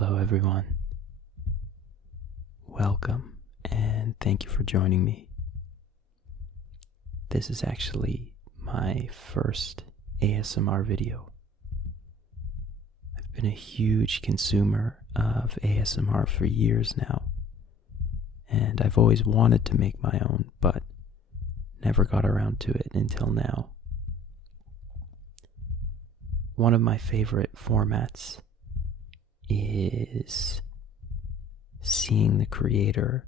Hello everyone, welcome and thank you for joining me. This is actually my first ASMR video. I've been a huge consumer of ASMR for years now, and I've always wanted to make my own, but never got around to it until now. One of my favorite formats is seeing the creator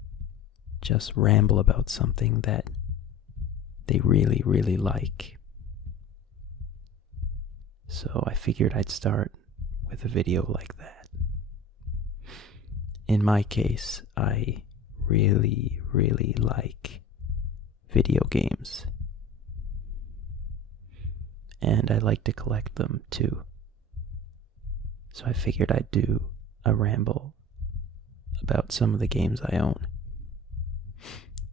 just ramble about something that they really, really like. So I figured I'd start with a video like that. In my case, I really, really like video games. And I like to collect them too. So I figured I'd do a ramble about some of the games I own.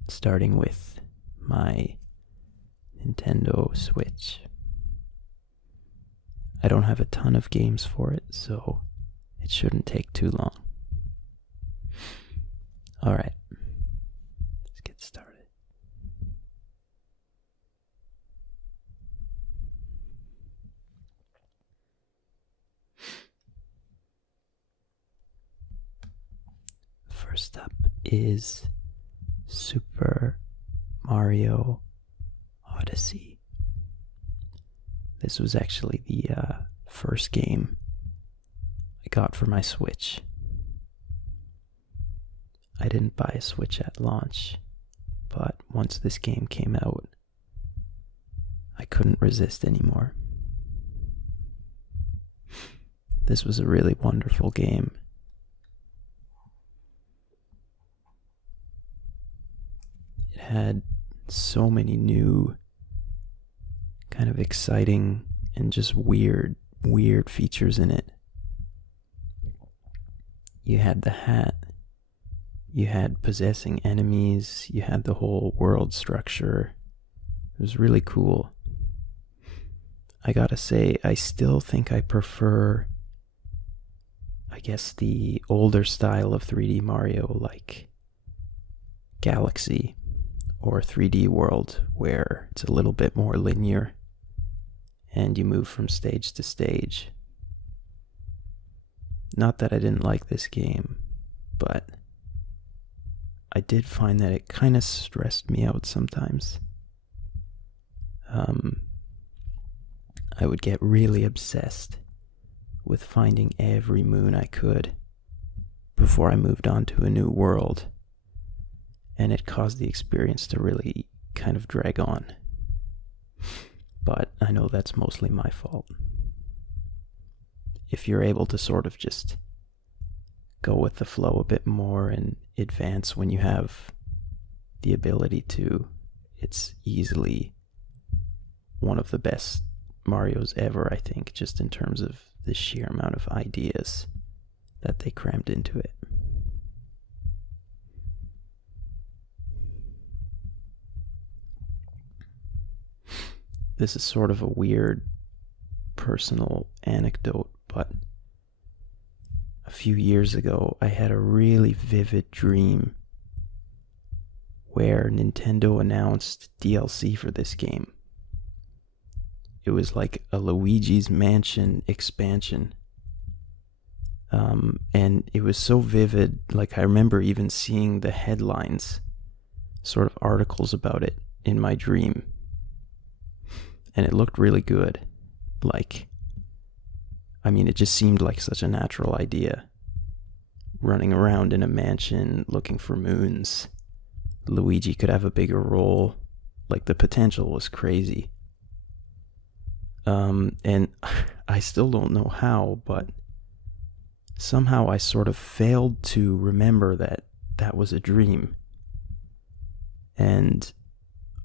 Starting with my Nintendo Switch. I don't have a ton of games for it, so it shouldn't take too long. Alright, let's get started. First up is Super Mario Odyssey. This was actually the first game I got for my Switch. I didn't buy a Switch at launch, but once this game came out, I couldn't resist anymore. This was a really wonderful game. It had so many new, kind of exciting and just weird features in it. You had the hat, you had possessing enemies, you had the whole world structure. It was really cool. I gotta say, I still think I prefer, I guess, the older style of 3D Mario, like Galaxy or 3D World, where it's a little bit more linear and you move from stage to stage. Not that I didn't like this game, but I did find that it kind of stressed me out sometimes. I would get really obsessed with finding every moon I could before I moved on to a new world, and it caused the experience to really kind of drag on. But I know that's mostly my fault. If you're able to sort of just go with the flow a bit more and advance when you have the ability to, it's easily one of the best Marios ever, I think, just in terms of the sheer amount of ideas that they crammed into it. This is sort of a weird personal anecdote, but a few years ago I had a really vivid dream where Nintendo announced DLC for this game. It was like a Luigi's Mansion expansion. And it was so vivid, like I remember even seeing the headlines, sort of articles about it in my dream. And it looked really good. It just seemed like such a natural idea. Running around in a mansion, looking for moons. Luigi could have a bigger role. Like, the potential was crazy. And I still don't know how, but somehow I sort of failed to remember that that was a dream. And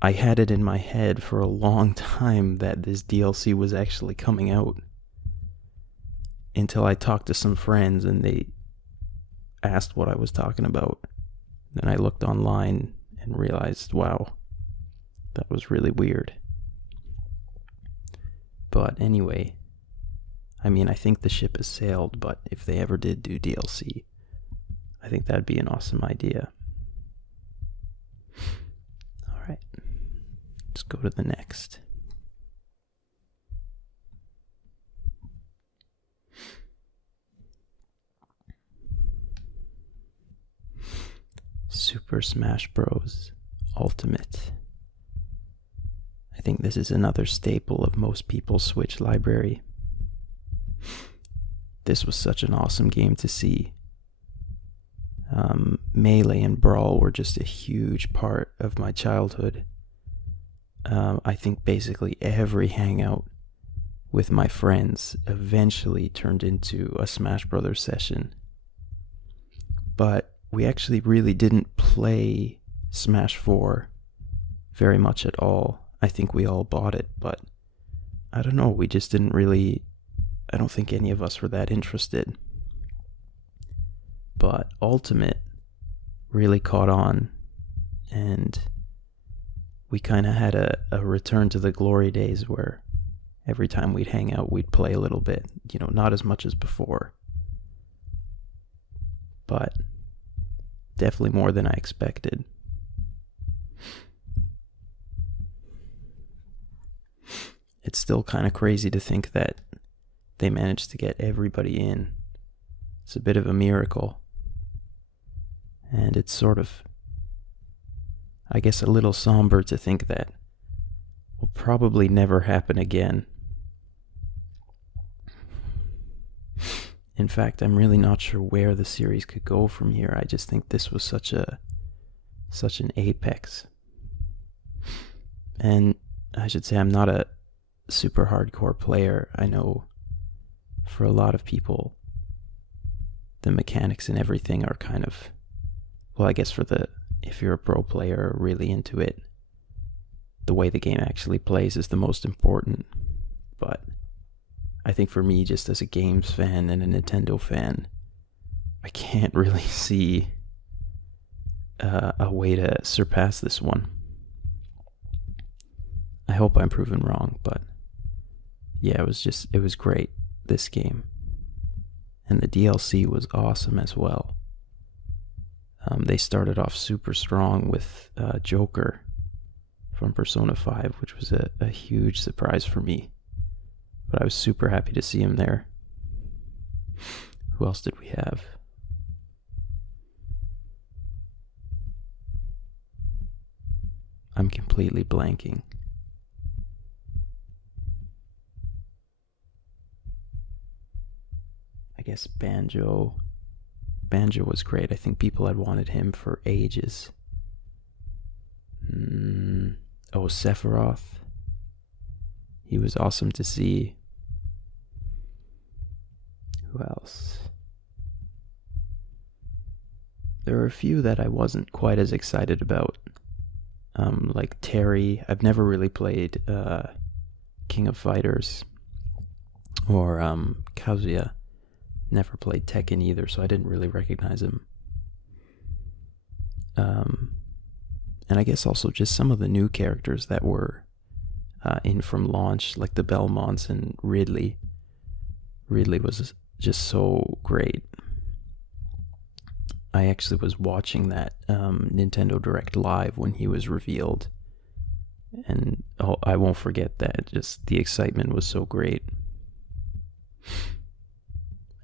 I had it in my head for a long time that this DLC was actually coming out, until I talked to some friends and they asked what I was talking about. Then I looked online and realized, wow, that was really weird. But anyway, I mean, I think the ship has sailed, but if they ever did do DLC, I think that'd be an awesome idea. Alright, let's go to the next. Super Smash Bros. Ultimate. I think this is another staple of most people's Switch library. This was such an awesome game to see. Melee and Brawl were just a huge part of my childhood. I think basically every hangout with my friends eventually turned into a Smash Brothers session. But we actually really didn't play Smash 4 very much at all. I think we all bought it, but I don't know, we just didn't really, I don't think any of us were that interested. But Ultimate really caught on, and we kind of had a return to the glory days where every time we'd hang out, we'd play a little bit, not as much as before, but definitely more than I expected. It's still kind of crazy to think that they managed to get everybody in. It's a bit of a miracle. And it's sort of, I guess, a little somber to think that will probably never happen again. In fact, I'm really not sure where the series could go from here. I just think this was such an apex. And I should say I'm not a super hardcore player. I know for a lot of people, the mechanics and everything are kind of, well, I guess if you're a pro player really into it, the way the game actually plays is the most important. But I think for me, just as a games fan and a Nintendo fan, I can't really see a way to surpass this one. I hope I'm proven wrong, but yeah, it was great, this game. And the DLC was awesome as well. They started off super strong with Joker from Persona 5, which was a huge surprise for me. But I was super happy to see him there. Who else did we have? I'm completely blanking. I guess Banjo. Banjo was great. I think people had wanted him for ages. Sephiroth. He was awesome to see. Who else? There were a few that I wasn't quite as excited about. Like Terry. I've never really played King of Fighters. Or Kazuya. Never played Tekken either, so I didn't really recognize him. And I guess also just some of the new characters that were in from launch, like the Belmonts and Ridley. Ridley was just so great. I actually was watching that Nintendo Direct live when he was revealed, and I won't forget that. Just the excitement was so great.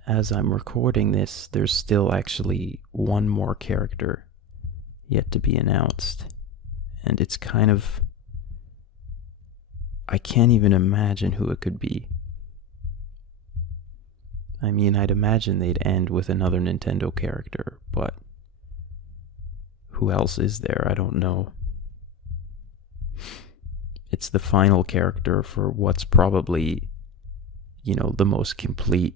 As I'm recording this, there's still actually one more character yet to be announced, and it's kind of, I can't even imagine who it could be. I mean, I'd imagine they'd end with another Nintendo character, but who else is there? I don't know. It's the final character for what's probably, the most complete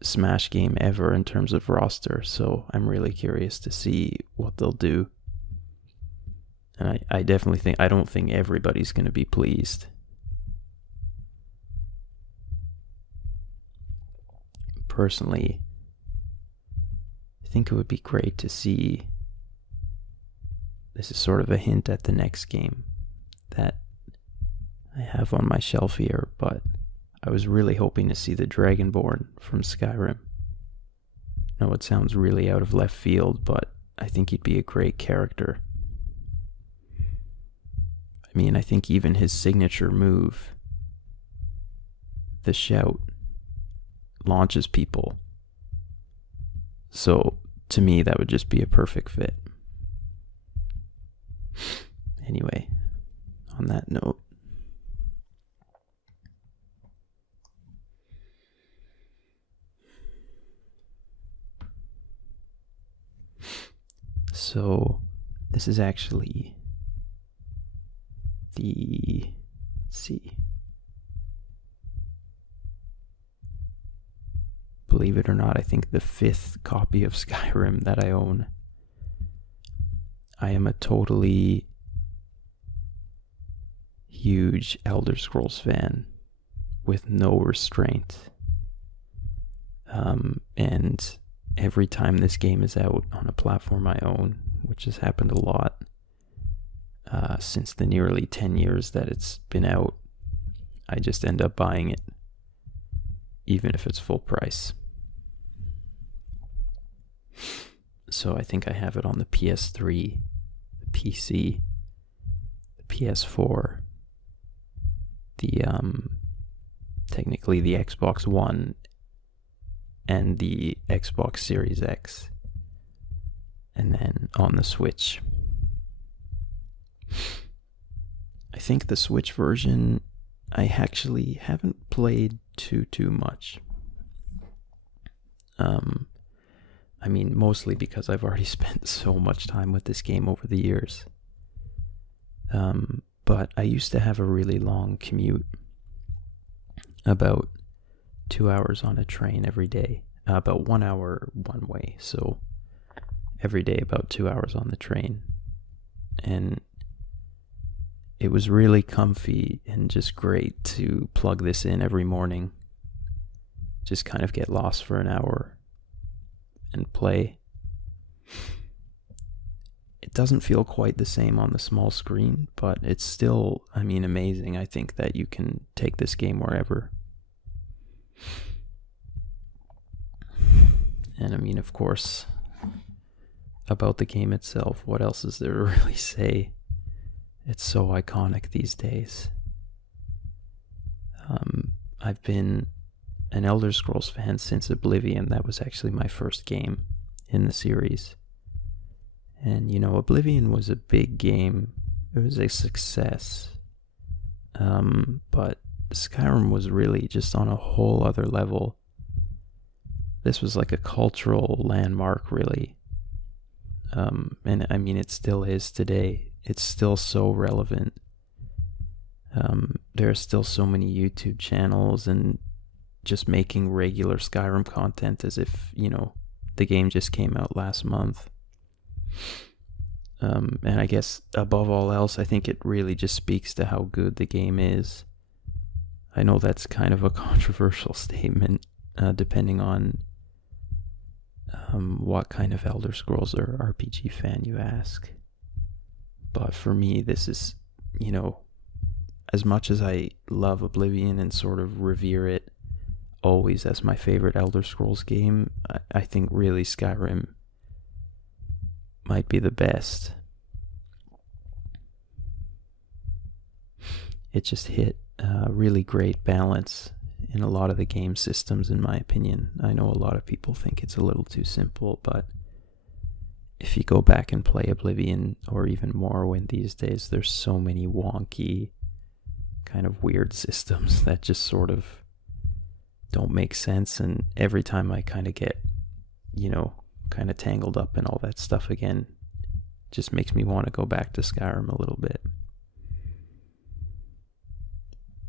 Smash game ever in terms of roster, so I'm really curious to see what they'll do. And I definitely I don't think everybody's going to be pleased. Personally, I think it would be great to see, this is sort of a hint at the next game that I have on my shelf here, but I was really hoping to see the Dragonborn from Skyrim. I know it sounds really out of left field, but I think he'd be a great character. I mean, I think even his signature move, the shout, launches people. So, to me, that would just be a perfect fit. Anyway, on that note, so this is actually the, let's see, believe it or not, I think the 5th copy of Skyrim that I own. I am a totally huge Elder Scrolls fan with no restraint. And every time this game is out on a platform I own, which has happened a lot since the nearly 10 years that it's been out, I just end up buying it, even if it's full price. So I think I have it on the PS3, the PC, the PS4, the technically the Xbox One, and the Xbox Series X, and then on the Switch. I think the Switch version I actually haven't played too much. I mean, mostly because I've already spent so much time with this game over the years. But I used to have a really long commute, about 2 hours on a train every day, about 1 hour one way, so every day about 2 hours on the train. And it was really comfy and just great to plug this in every morning, just kind of get lost for an hour and play. It doesn't feel quite the same on the small screen, but it's still, I mean, amazing. I think that you can take this game wherever. And I mean, of course, about the game itself, what else is there to really say? It's so iconic these days. I've been an Elder Scrolls fan since Oblivion. That was actually my first game in the series. And, you know, Oblivion was a big game. It was a success. But Skyrim was really just on a whole other level. This was like a cultural landmark, really. And I mean, it still is today. It's still so relevant. There are still so many YouTube channels and just making regular Skyrim content as if, you know, the game just came out last month. And I guess above all else, I think it really just speaks to how good the game is. I know that's kind of a controversial statement, depending on what kind of Elder Scrolls or RPG fan you ask. But for me, this is, you know, as much as I love Oblivion and sort of revere it always as my favorite Elder Scrolls game, I think really Skyrim might be the best. It just hit a really great balance in a lot of the game systems, in my opinion. I know a lot of people think it's a little too simple, but if you go back and play Oblivion or even Morrowind these days, there's so many wonky, kind of weird systems that just sort of don't make sense. And every time I kind of get, you know, kind of tangled up in all that stuff again, just makes me want to go back to Skyrim a little bit.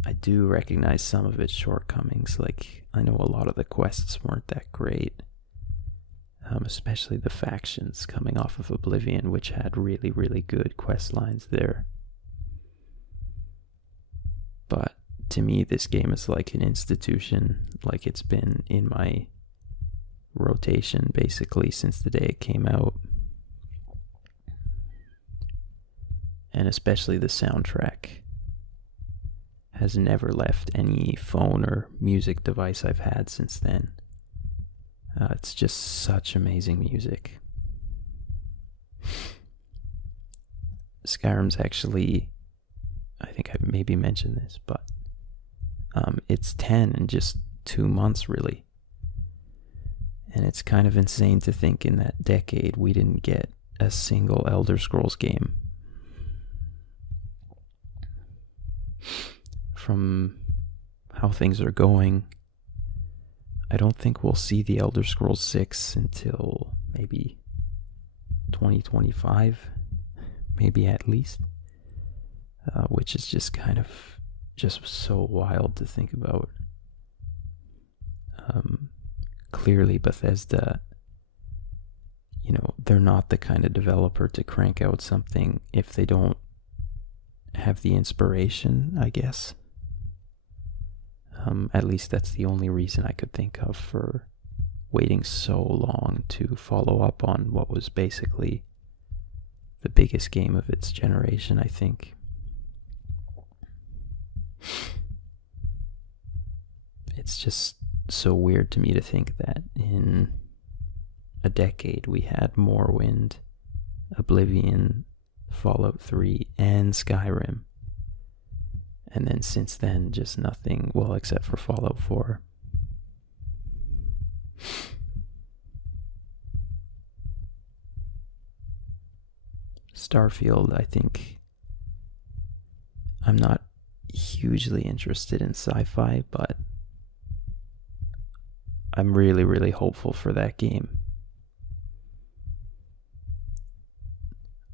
I do recognize some of its shortcomings. Like, I know a lot of the quests weren't that great, especially the factions coming off of Oblivion, which had really, really good quest lines there. But to me, this game is like an institution, like it's been in my rotation basically since the day it came out. And especially the soundtrack has never left any phone or music device I've had since then. It's just such amazing music. Skyrim's actually, I think I maybe mentioned this, but it's 10 in just 2 months, really. And it's kind of insane to think in that decade we didn't get a single Elder Scrolls game. From how things are going, I don't think we'll see the Elder Scrolls 6 until maybe 2025, maybe at least, which is just kind of just so wild to think about. Clearly Bethesda, they're not the kind of developer to crank out something if they don't have the inspiration, I guess. At least that's the only reason I could think of for waiting so long to follow up on what was basically the biggest game of its generation, I think. It's just so weird to me to think that in a decade we had Morrowind, Oblivion, Fallout 3, and Skyrim. And then since then, just nothing, well, except for Fallout 4. Starfield, I think, I'm not hugely interested in sci-fi, but I'm really, really hopeful for that game.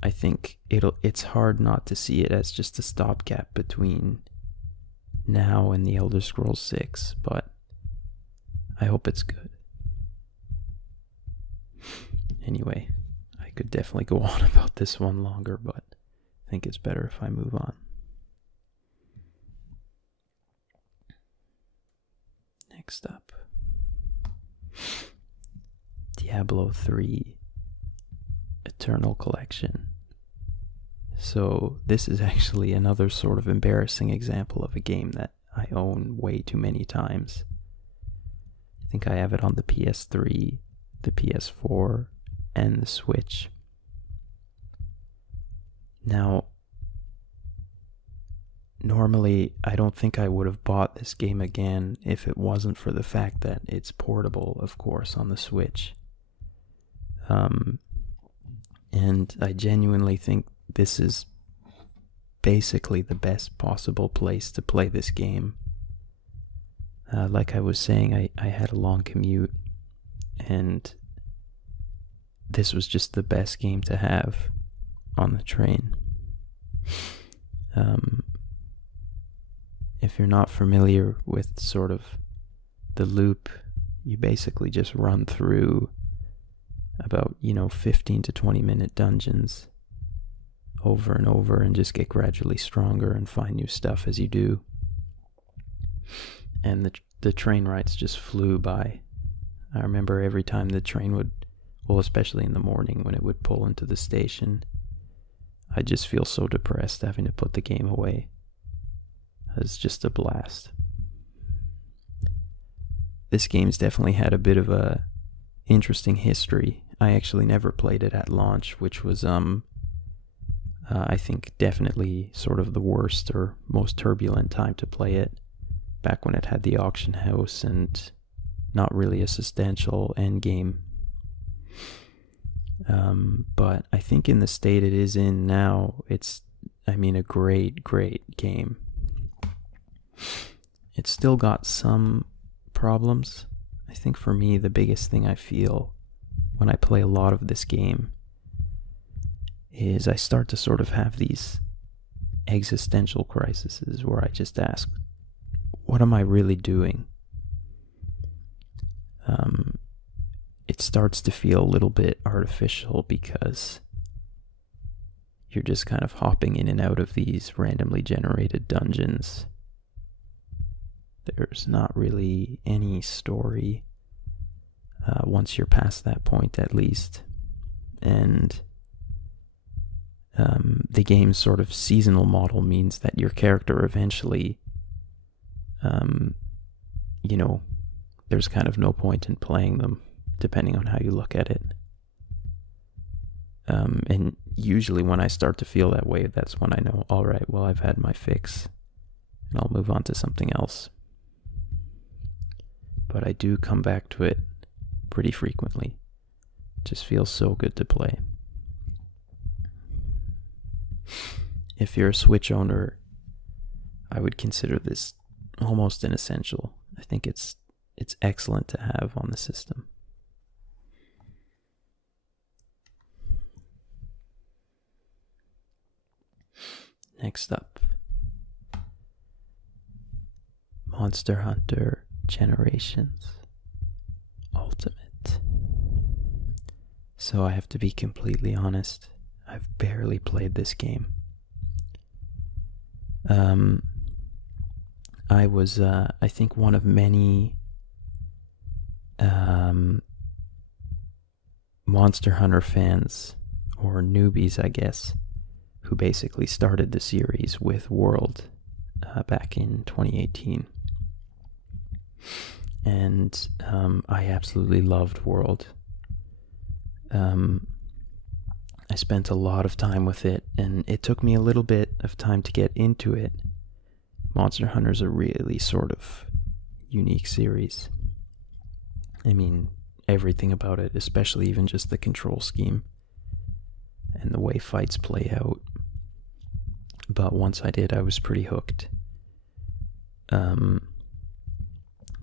I think it's hard not to see it as just a stopgap between now and the Elder Scrolls 6, but I hope it's good. Anyway, I could definitely go on about this one longer, but I think it's better if I move on. Next up, Diablo 3 Eternal Collection. So this is actually another sort of embarrassing example of a game that I own way too many times. I think I have it on the PS3, the PS4, and the Switch. Now, normally I don't think I would have bought this game again if it wasn't for the fact that it's portable, of course, on the Switch. And I genuinely think this is basically the best possible place to play this game. Like I was saying, I had a long commute, and this was just the best game to have on the train. If you're not familiar with sort of the loop, you basically just run through about 15 to 20 minute dungeons over and over and just get gradually stronger and find new stuff as you do. And the train rides just flew by. I remember every time the train would, well, especially in the morning when it would pull into the station, I'd just feel so depressed having to put the game away. It was just a blast. This game's definitely had a bit of a interesting history. I actually never played it at launch, which was I think definitely sort of the worst or most turbulent time to play it, back when it had the auction house and not really a substantial end game. But I think in the state it is in now, it's a great game. It's still got some problems. I think for me the biggest thing I feel when I play a lot of this game is I start to sort of have these existential crises where I just ask, what am I really doing? It starts to feel a little bit artificial because you're just kind of hopping in and out of these randomly generated dungeons. There's not really any story once you're past that point, at least. And the game's sort of seasonal model means that your character eventually you know, there's kind of no point in playing them, depending on how you look at it. And usually when I start to feel that way, that's when I know, all right, well, I've had my fix, and I'll move on to something else. But I do come back to it pretty frequently. It just feels so good to play. If you're a Switch owner, I would consider this almost an essential. I think it's excellent to have on the system. Next up, Monster Hunter Generations Ultimate. So I have to be completely honest, I've barely played this game. I was, I think, one of many Monster Hunter fans, or newbies, I guess, who basically started the series with World back in 2018. And I absolutely loved World. I spent a lot of time with it, and it took me a little bit of time to get into it. Monster Hunter's a really sort of unique series. I mean, everything about it, especially even just the control scheme and the way fights play out. But once I did, I was pretty hooked.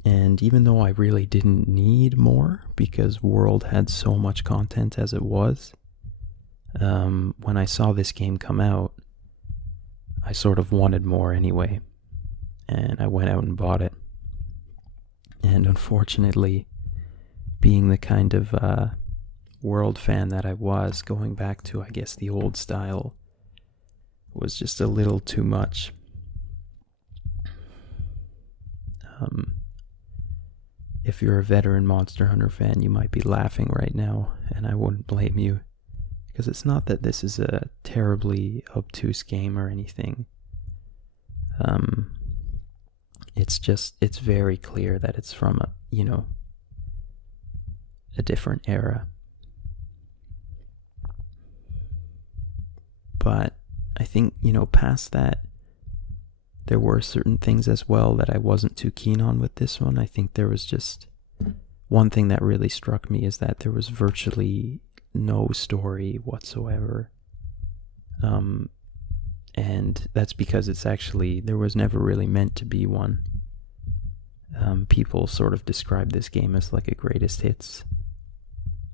And even though I really didn't need more, because World had so much content as it was, when I saw this game come out, I sort of wanted more anyway. And I went out and bought it. And unfortunately, being the kind of World fan that I was, going back to, I guess, the old style was just a little too much. If you're a veteran Monster Hunter fan, you might be laughing right now, and I wouldn't blame you, because it's not that this is a terribly obtuse game or anything. It's very clear that it's from a different era. But I think, past that, there were certain things as well that I wasn't too keen on with this one. I think there was just one thing that really struck me, is that there was virtually no story whatsoever. And that's because there was never really meant to be one. People sort of describe this game as like a greatest hits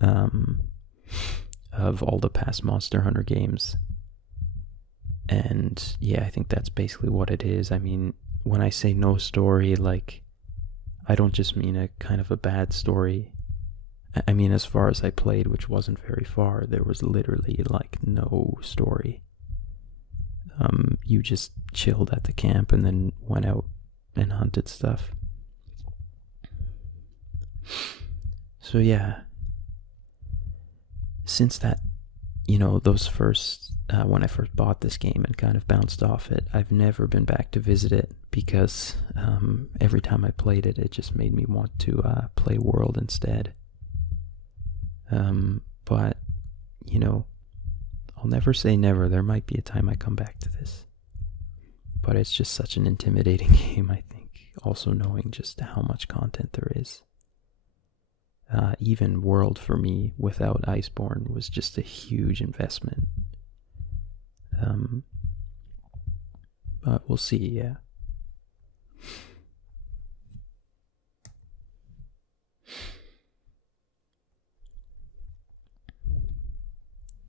of all the past Monster Hunter games. And yeah, I think that's basically what it is. I mean, when I say no story, like, I don't just mean a kind of a bad story. I mean, as far as I played, which wasn't very far, there was literally like no story. You just chilled at the camp and then went out and hunted stuff. So yeah, since that, those first, when I first bought this game and kind of bounced off it, I've never been back to visit it, because every time I played it, it just made me want to play World instead. But, I'll never say never. There might be a time I come back to this. But it's just such an intimidating game, I think. Also knowing just how much content there is. Even World, for me, without Iceborne, was just a huge investment. But we'll see, yeah.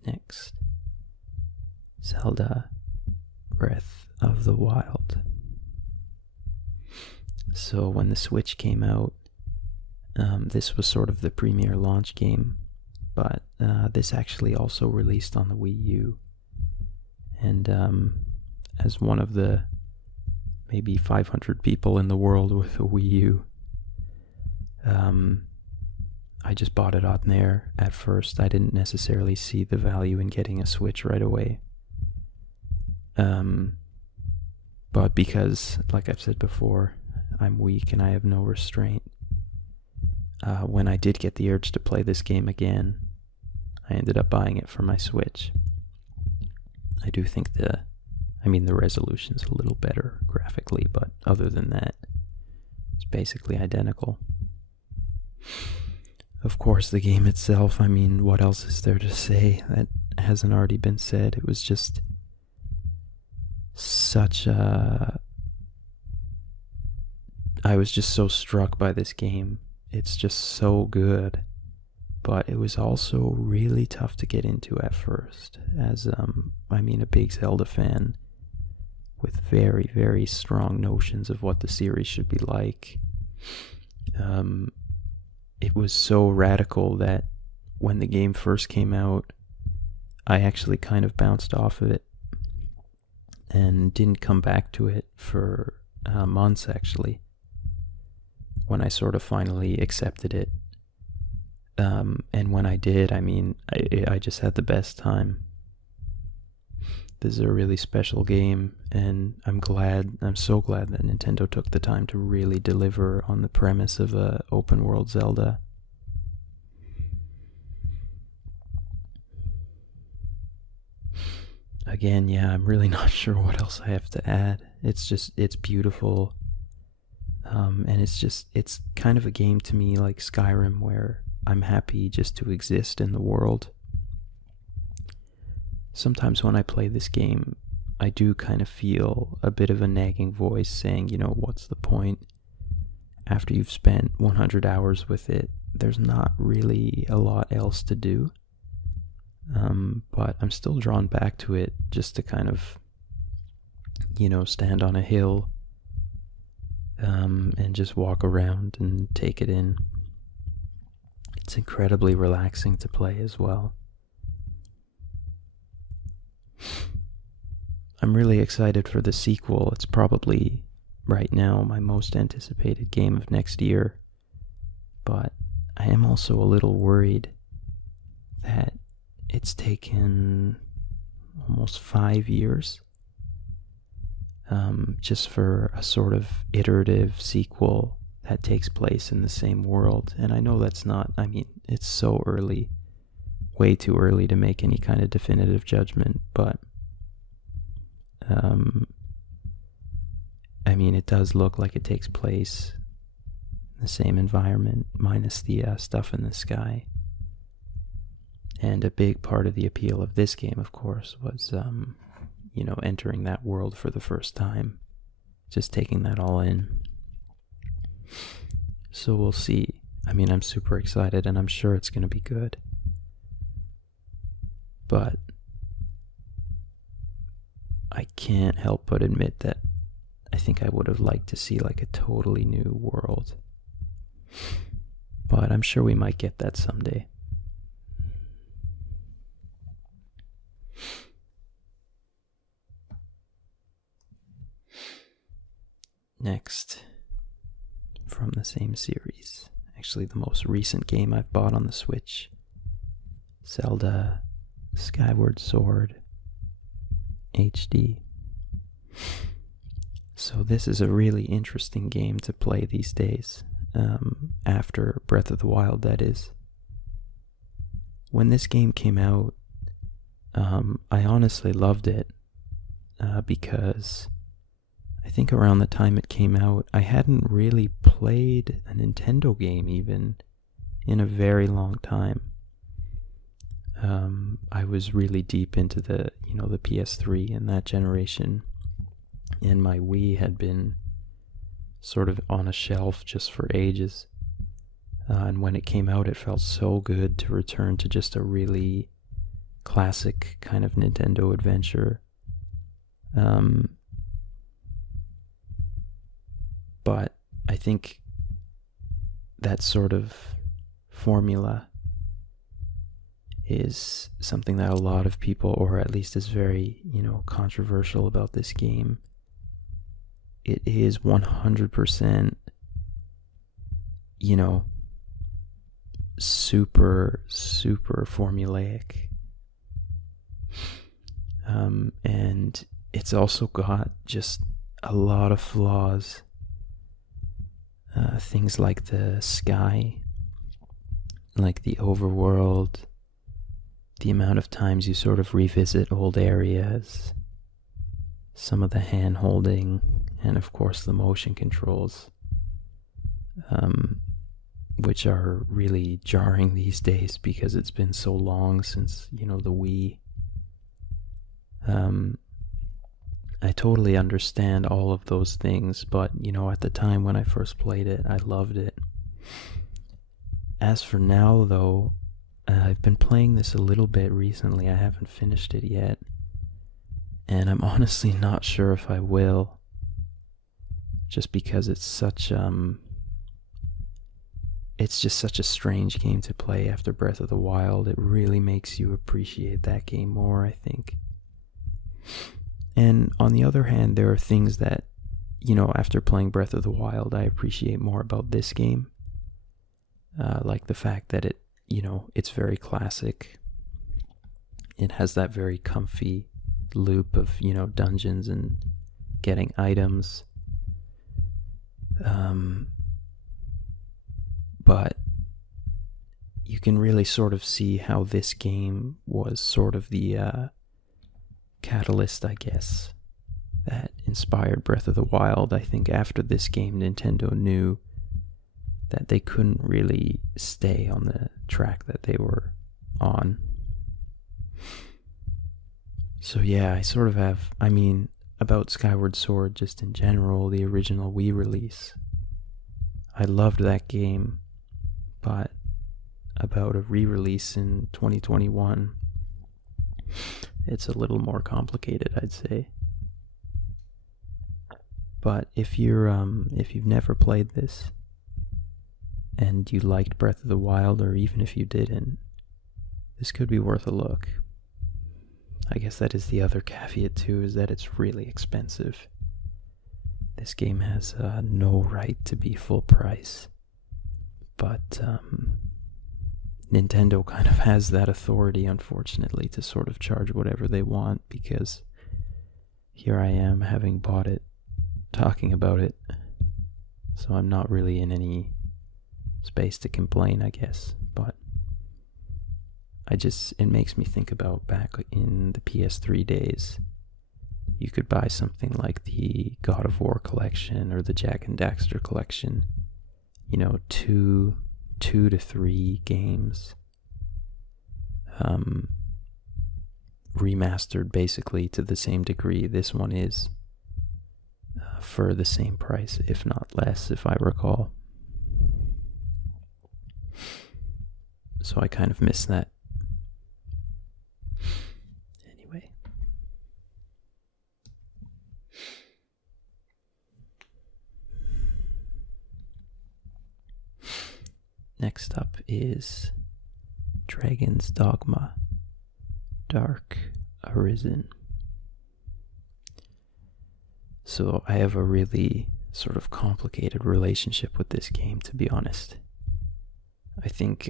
Next, Zelda Breath of the Wild. So when the Switch came out, this was sort of the premier launch game, but this actually also released on the Wii U. And as one of the maybe 500 people in the world with a Wii U, I just bought it on there at first. I didn't necessarily see the value in getting a Switch right away. But because, like I've said before, I'm weak and I have no restraint. When I did get the urge to play this game again, I ended up buying it for my Switch. I do think the resolution's a little better graphically, but other than that, it's basically identical. Of course, the game itself, what else is there to say that hasn't already been said? It was just I was just so struck by this game. It's just so good, but it was also really tough to get into at first, as a big Zelda fan with very, very strong notions of what the series should be like. It was so radical that when the game first came out, I actually kind of bounced off of it and didn't come back to it for months, actually, when I sort of finally accepted it. And when I did, I just had the best time. This is a really special game, and I'm so glad that Nintendo took the time to really deliver on the premise of a open world Zelda. Again, yeah, I'm really not sure what else I have to add. It's beautiful. And it's kind of a game to me like Skyrim, where I'm happy just to exist in the world. Sometimes when I play this game, I do kind of feel a bit of a nagging voice saying, what's the point? After you've spent 100 hours with it, there's not really a lot else to do. But I'm still drawn back to it just to kind of, stand on a hill and just walk around and take it in. It's incredibly relaxing to play as well. I'm really excited for the sequel. It's probably, right now, my most anticipated game of next year. But I am also a little worried that it's taken almost 5 years just for a sort of iterative sequel that takes place in the same world. And I know that's not, it's so early, way too early to make any kind of definitive judgment, but it does look like it takes place in the same environment, minus the stuff in the sky. And a big part of the appeal of this game, of course, was, entering that world for the first time. Just taking that all in. So we'll see. I'm super excited, and I'm sure it's going to be good. But I can't help but admit that I think I would have liked to see like a totally new world. But I'm sure we might get that someday. Next, from the same series, actually the most recent game I've bought on the Switch, Zelda Skyward Sword HD. So this is a really interesting game to play these days, after Breath of the Wild, that is. When this game came out, I honestly loved it, because I think around the time it came out, I hadn't really played a Nintendo game even in a very long time. I was really deep into the PS3 and that generation, and my Wii had been sort of on a shelf just for ages. And when it came out, it felt so good to return to just a really classic kind of Nintendo adventure. But I think that sort of formula is something that a lot of people, or at least is very, controversial about this game. It is 100%, super, super formulaic. And it's also got just a lot of flaws. things like the sky, like the overworld, the amount of times you sort of revisit old areas, some of the hand-holding, and of course the motion controls, which are really jarring these days because it's been so long since, the Wii. I totally understand all of those things, but, at the time when I first played it, I loved it. As for now, though, I've been playing this a little bit recently. I haven't finished it yet, and I'm honestly not sure if I will, just because it's just such a strange game to play after Breath of the Wild. It really makes you appreciate that game more, I think. And on the other hand, there are things that, after playing Breath of the Wild, I appreciate more about this game. Like the fact that it's very classic. It has that very comfy loop of, dungeons and getting items. But you can really sort of see how this game was sort of the catalyst, I guess, that inspired Breath of the Wild. I think after this game, Nintendo knew that they couldn't really stay on the track that they were on. So yeah, I sort of have, about Skyward Sword just in general, the original Wii release. I loved that game, but about a re-release in 2021, it's a little more complicated, I'd say. But if you've never played this, and you liked Breath of the Wild, or even if you didn't, this could be worth a look. I guess that is the other caveat too, is that it's really expensive. This game has no right to be full price, but Nintendo kind of has that authority, unfortunately, to sort of charge whatever they want, because here I am having bought it, talking about it, so I'm not really in any space to complain, I guess. But it makes me think about back in the PS3 days. You could buy something like the God of War collection or the Jak and Daxter collection, 2 to 3 games, remastered basically to the same degree this one is, for the same price, if not less, if I recall. So I kind of miss that. Anyway. Next up is Dragon's Dogma, Dark Arisen. So I have a really sort of complicated relationship with this game, to be honest. I think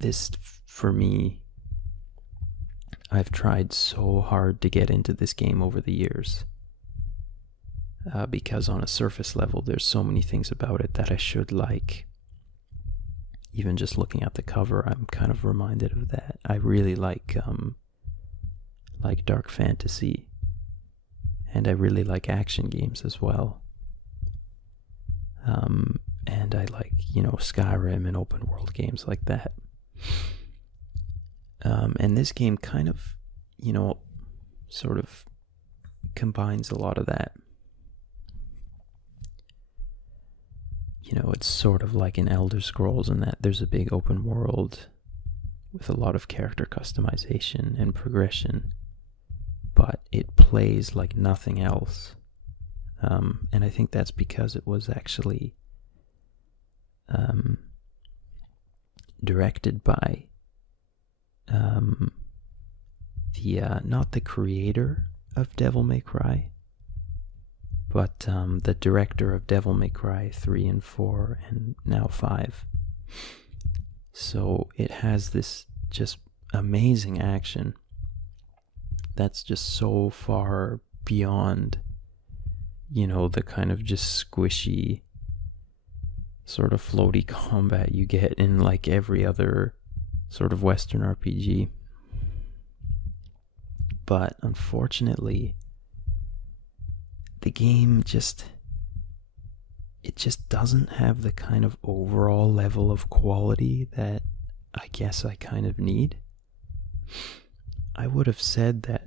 this, for me, I've tried so hard to get into this game over the years. Because on a surface level, there's so many things about it that I should like. Even just looking at the cover, I'm kind of reminded of that. I really like dark fantasy, and I really like action games as well. And I like, Skyrim and open world games like that. And this game kind of, sort of combines a lot of that. It's sort of like in Elder Scrolls in that there's a big open world with a lot of character customization and progression, but it plays like nothing else. And I think that's because it was actually directed by not the creator of Devil May Cry, but the director of Devil May Cry 3 and 4 and now 5. So it has this just amazing action that's just so far beyond, the kind of just squishy sort of floaty combat you get in like every other sort of Western RPG. But unfortunately, the game just doesn't have the kind of overall level of quality that I guess I kind of need. I would have said that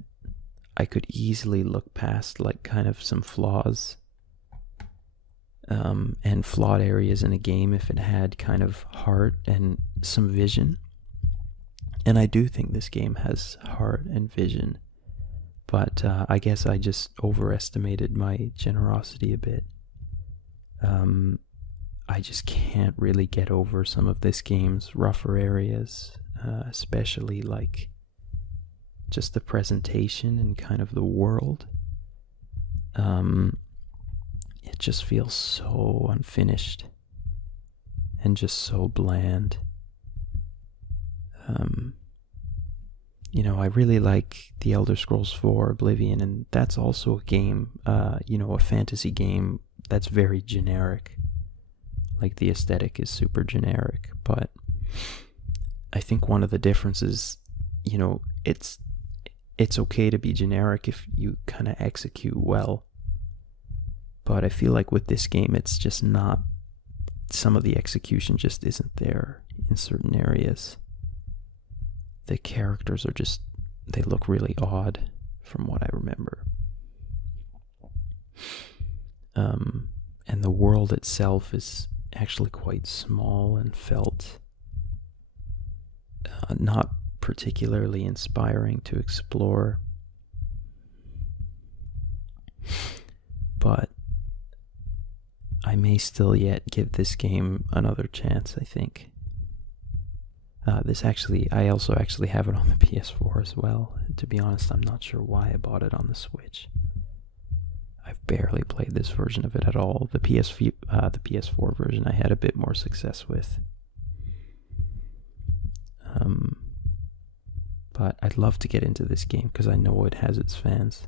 I could easily look past like kind of some flaws and flawed areas in a game if it had kind of heart and some vision. And I do think this game has heart and vision, but I guess I just overestimated my generosity a bit. I just can't really get over some of this game's rougher areas, especially like just the presentation and kind of the world. It just feels so unfinished and just so bland. I really like The Elder Scrolls 4 Oblivion, and that's also a game, a fantasy game that's very generic. Like, the aesthetic is super generic, but I think one of the differences, it's okay to be generic if you kind of execute well. But I feel like with this game, it's just not, some of the execution just isn't there in certain areas. The characters are just, they look really odd from what I remember. And the world itself is actually quite small and felt not particularly inspiring to explore. But I may still yet give this game another chance, I think. I also actually have it on the PS4 as well. To be honest, I'm not sure why I bought it on the Switch. I've barely played this version of it at all. The PS4 version I had a bit more success with. But I'd love to get into this game because I know it has its fans.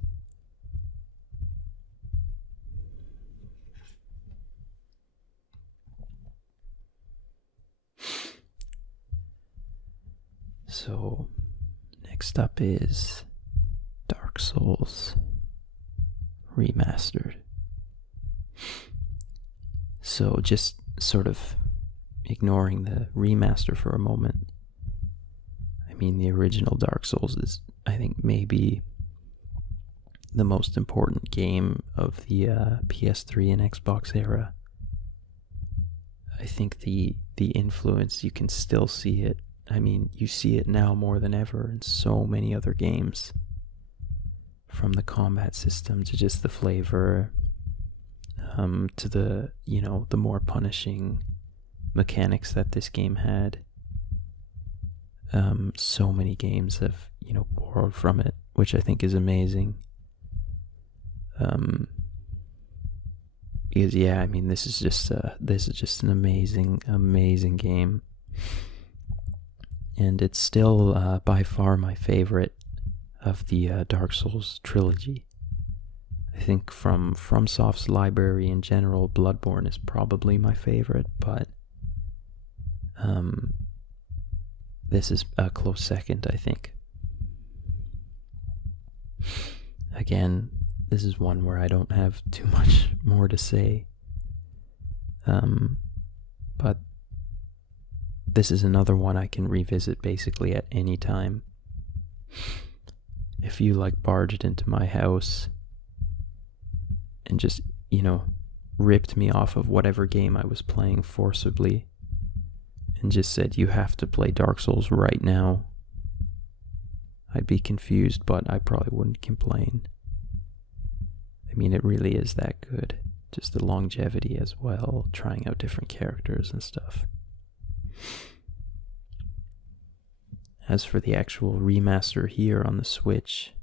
So, next up is Dark Souls Remastered. So, just sort of ignoring the remaster for a moment, I mean, the original Dark Souls is, I think, maybe the most important game of the PS3 and Xbox era. I think the influence, you can still see it. I mean, you see it now more than ever in so many other games. From the combat system to just the flavor, to the, the more punishing mechanics that this game had. So many games have, borrowed from it, which I think is amazing. Because, this is just an amazing game. And it's still by far my favorite of the Dark Souls trilogy. I think from FromSoft's library in general, Bloodborne is probably my favorite, but this is a close second, I think. Again, this is one where I don't have too much more to say. But this is another one I can revisit basically at any time. If you barged into my house and just, ripped me off of whatever game I was playing forcibly and just said, you have to play Dark Souls right now, I'd be confused, but I probably wouldn't complain. I mean, it really is that good. Just the longevity as well, trying out different characters and stuff. As for the actual remaster here on the Switch,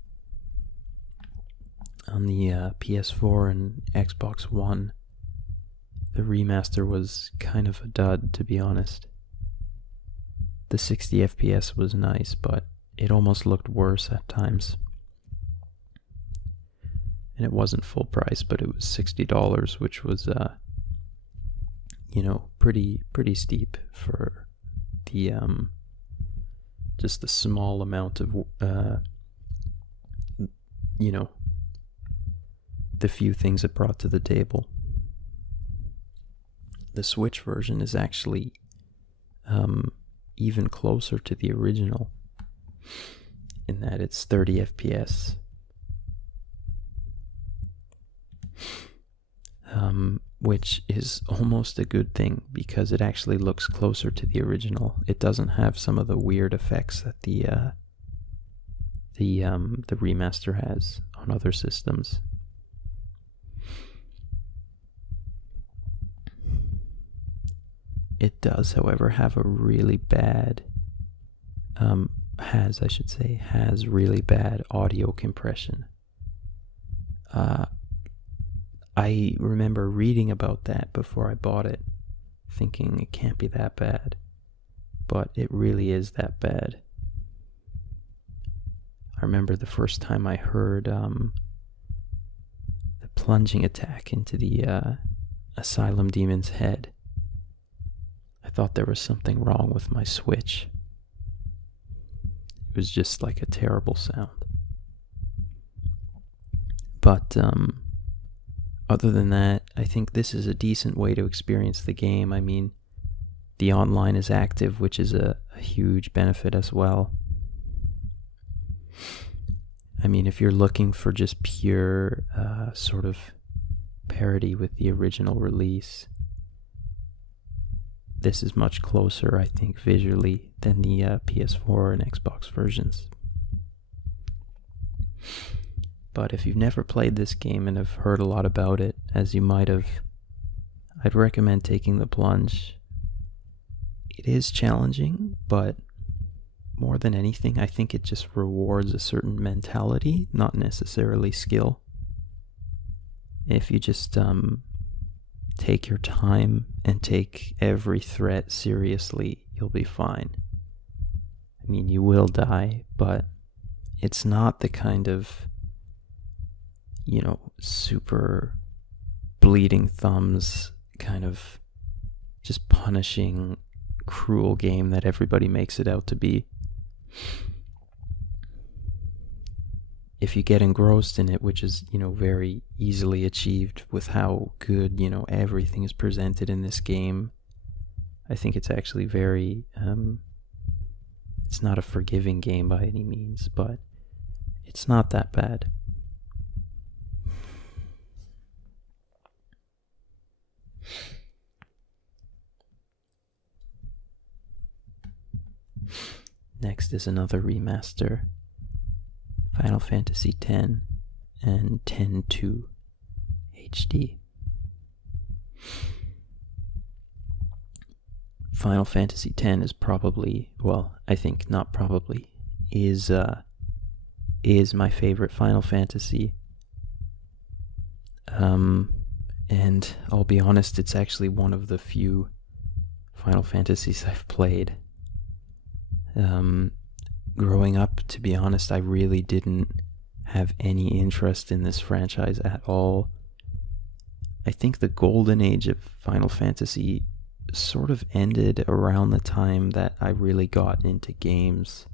on the PS4 and Xbox One, the remaster was kind of a dud, to be honest. The 60 FPS was nice, but it almost looked worse at times. And it wasn't full price, but it was $60, which was, pretty steep for the just the small amount of the few things it brought to the table. The Switch version is actually even closer to the original in that it's 30 FPS. Which is almost a good thing because it actually looks closer to the original. It doesn't have some of the weird effects that the remaster has on other systems. It does, however, have a really bad has really bad audio compression. I remember reading about that before I bought it, thinking it can't be that bad, but it really is that bad. I remember the first time I heard the plunging attack into the Asylum Demon's head. I thought there was something wrong with my Switch. It was just like a terrible sound. But other than that, I think this is a decent way to experience the game. I mean, the online is active, which is a huge benefit as well. I mean, if you're looking for just pure sort of parity with the original release, this is much closer, I think, visually than the PS4 and Xbox versions. But if you've never played this game and have heard a lot about it, as you might have, I'd recommend taking the plunge. It is challenging, but more than anything, I think it just rewards a certain mentality, not necessarily skill. If you just take your time and take every threat seriously, you'll be fine. I mean, you will die, but it's not the kind of super bleeding thumbs kind of just punishing, cruel game that everybody makes it out to be. If you get engrossed in it, which is, very easily achieved with how good, everything is presented in this game, I think it's actually very, it's not a forgiving game by any means, but it's not that bad. Next is another remaster, Final Fantasy X and X-2 HD. Final Fantasy X is probably, I think not probably, is my favorite Final Fantasy. And I'll be honest, it's actually one of the few Final Fantasies I've played. Growing up, to be honest, I really didn't have any interest in this franchise at all. I think the golden age of Final Fantasy sort of ended around the time that I really got into games.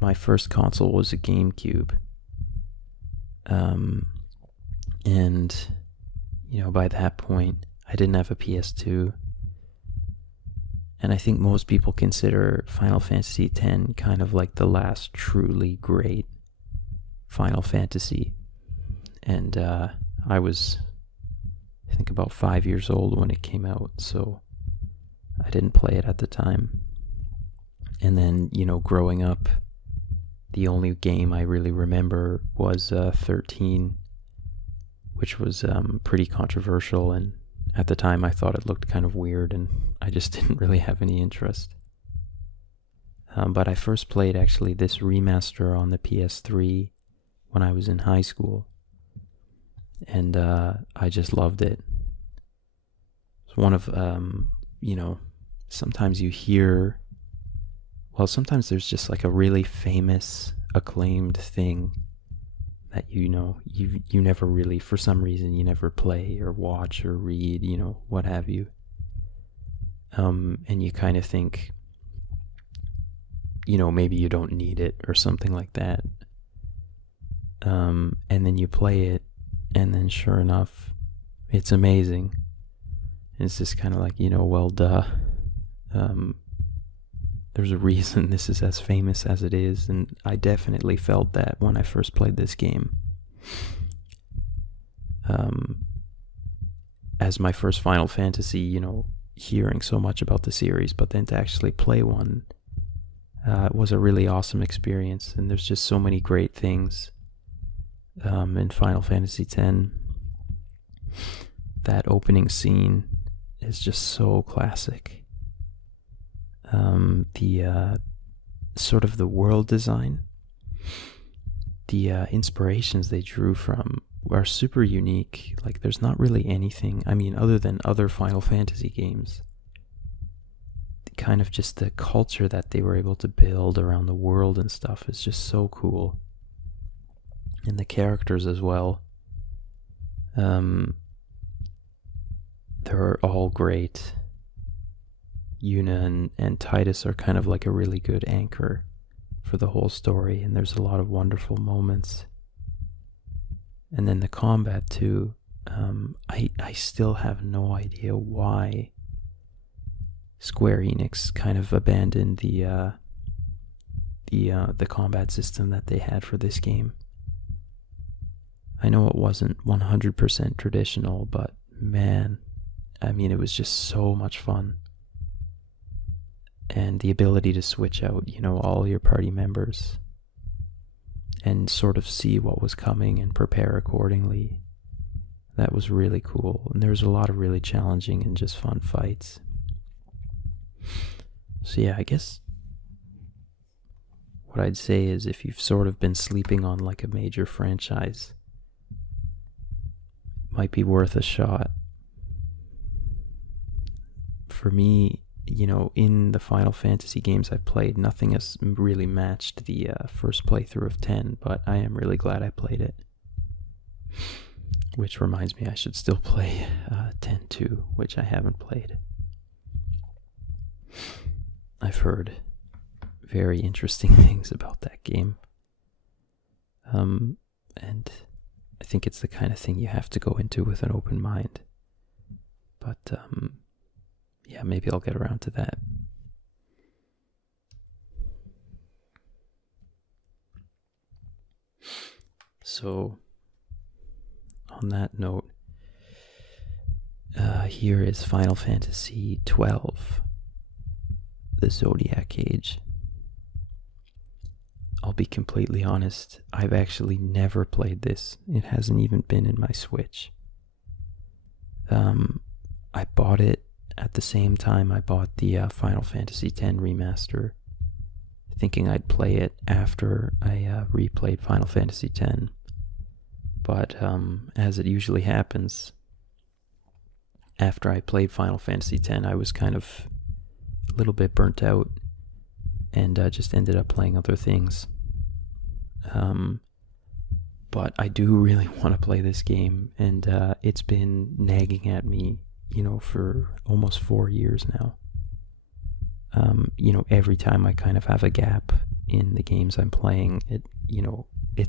My first console was a GameCube. And, by that point, I didn't have a PS2. And I think most people consider Final Fantasy X kind of like the last truly great Final Fantasy. And I was, I think, about 5 years old when it came out, so I didn't play it at the time. And then, growing up, the only game I really remember was 13, which was pretty controversial, and at the time I thought it looked kind of weird, and I just didn't really have any interest. But I first played actually this remaster on the PS3 when I was in high school, and I just loved it. It's one of, sometimes you hear, sometimes there's just like a really famous, acclaimed thing that you never really, for some reason, you never play or watch or read, what have you. And you kind of think, maybe you don't need it or something like that. And then you play it, and then sure enough, it's amazing. And it's just kind of like, well, duh. There's a reason this is as famous as it is, and I definitely felt that when I first played this game. As my first Final Fantasy, hearing so much about the series, but then to actually play one was a really awesome experience, and there's just so many great things in Final Fantasy X. That opening scene is just so classic. The sort of the world design, the inspirations they drew from are super unique. Like, there's not really anything, other than other Final Fantasy games. Kind of just the culture that they were able to build around the world and stuff is just so cool. And the characters as well. They're all great. Yuna and Titus are kind of like a really good anchor for the whole story, and there's a lot of wonderful moments. And then the combat too. I still have no idea why Square Enix kind of abandoned the combat system that they had for this game. I know it wasn't 100% traditional, but man, it was just so much fun. And the ability to switch out, all your party members and sort of see what was coming and prepare accordingly. That was really cool. And there was a lot of really challenging and just fun fights. So yeah, I guess what I'd say is, if you've sort of been sleeping on like a major franchise, it might be worth a shot. For me, in the Final Fantasy games I've played, nothing has really matched the first playthrough of 10, but I am really glad I played it. Which reminds me, I should still play 10 too, which I haven't played. I've heard very interesting things about that game. And I think it's the kind of thing you have to go into with an open mind. But, yeah, maybe I'll get around to that. So, on that note, here is Final Fantasy XII, the Zodiac Age. I'll be completely honest, I've actually never played this. It hasn't even been in my Switch. I bought it at the same time I bought the Final Fantasy X Remaster, thinking I'd play it after I replayed Final Fantasy X. But as it usually happens, after I played Final Fantasy X, I was kind of a little bit burnt out and just ended up playing other things. But I do really want to play this game, and it's been nagging at me, for almost 4 years now. Every time I kind of have a gap in the games I'm playing, it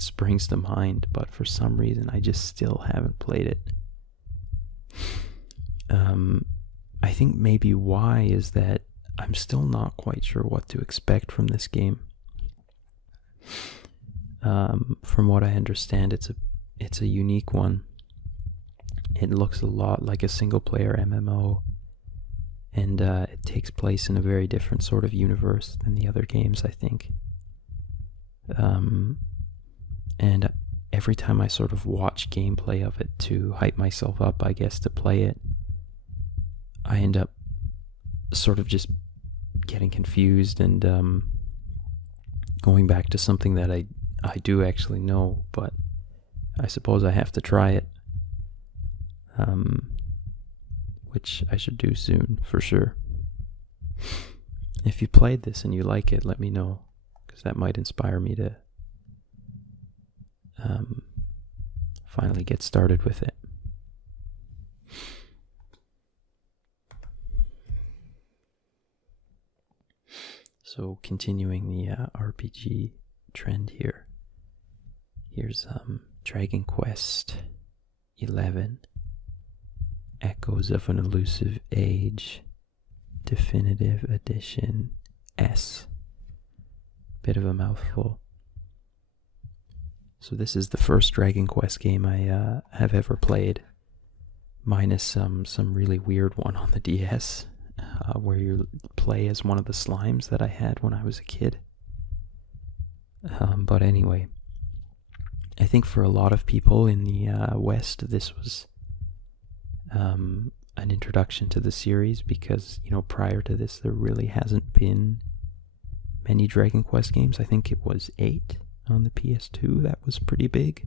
springs to mind, but for some reason I just still haven't played it. I think maybe why is that I'm still not quite sure what to expect from this game. From what I understand, it's a unique one. It looks a lot like a single-player MMO, and it takes place in a very different sort of universe than the other games, I think. And every time I sort of watch gameplay of it to hype myself up, I guess, to play it, I end up sort of just getting confused and going back to something that I do actually know, but I suppose I have to try it. Which I should do soon, for sure. If you played this and you like it, let me know, because that might inspire me to finally get started with it. So continuing the RPG trend here. Here's Dragon Quest 11, Echoes of an Elusive Age, Definitive Edition S. Bit of a mouthful. So this is the first Dragon Quest game I have ever played, minus some really weird one on the DS. Where you play as one of the slimes that I had when I was a kid. But anyway, I think for a lot of people in the West, this was an introduction to the series because, prior to this, there really hasn't been many Dragon Quest games. I think it was 8 on the PS2. That was pretty big.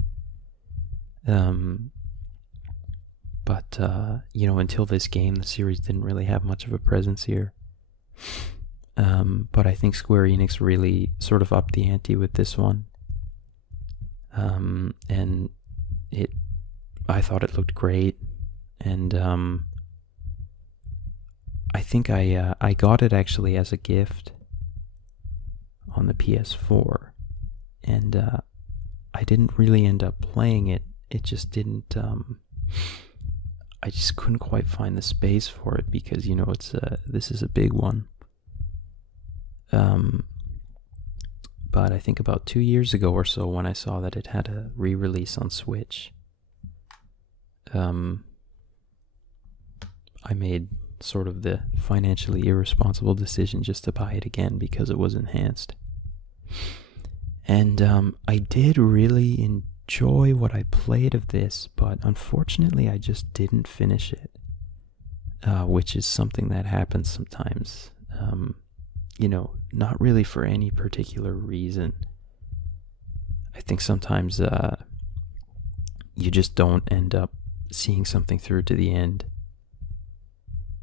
But, until this game, the series didn't really have much of a presence here. But I think Square Enix really sort of upped the ante with this one. And I thought it looked great. And I think I got it actually as a gift on the PS4. And I didn't really end up playing it. It just didn't... I just couldn't quite find the space for it because, this is a big one. But I think about 2 years ago or so when I saw that it had a re-release on Switch, I made sort of the financially irresponsible decision just to buy it again because it was enhanced. And I did really enjoy what I played of this, but unfortunately I just didn't finish it, which is something that happens sometimes, not really for any particular reason. I think sometimes you just don't end up seeing something through to the end.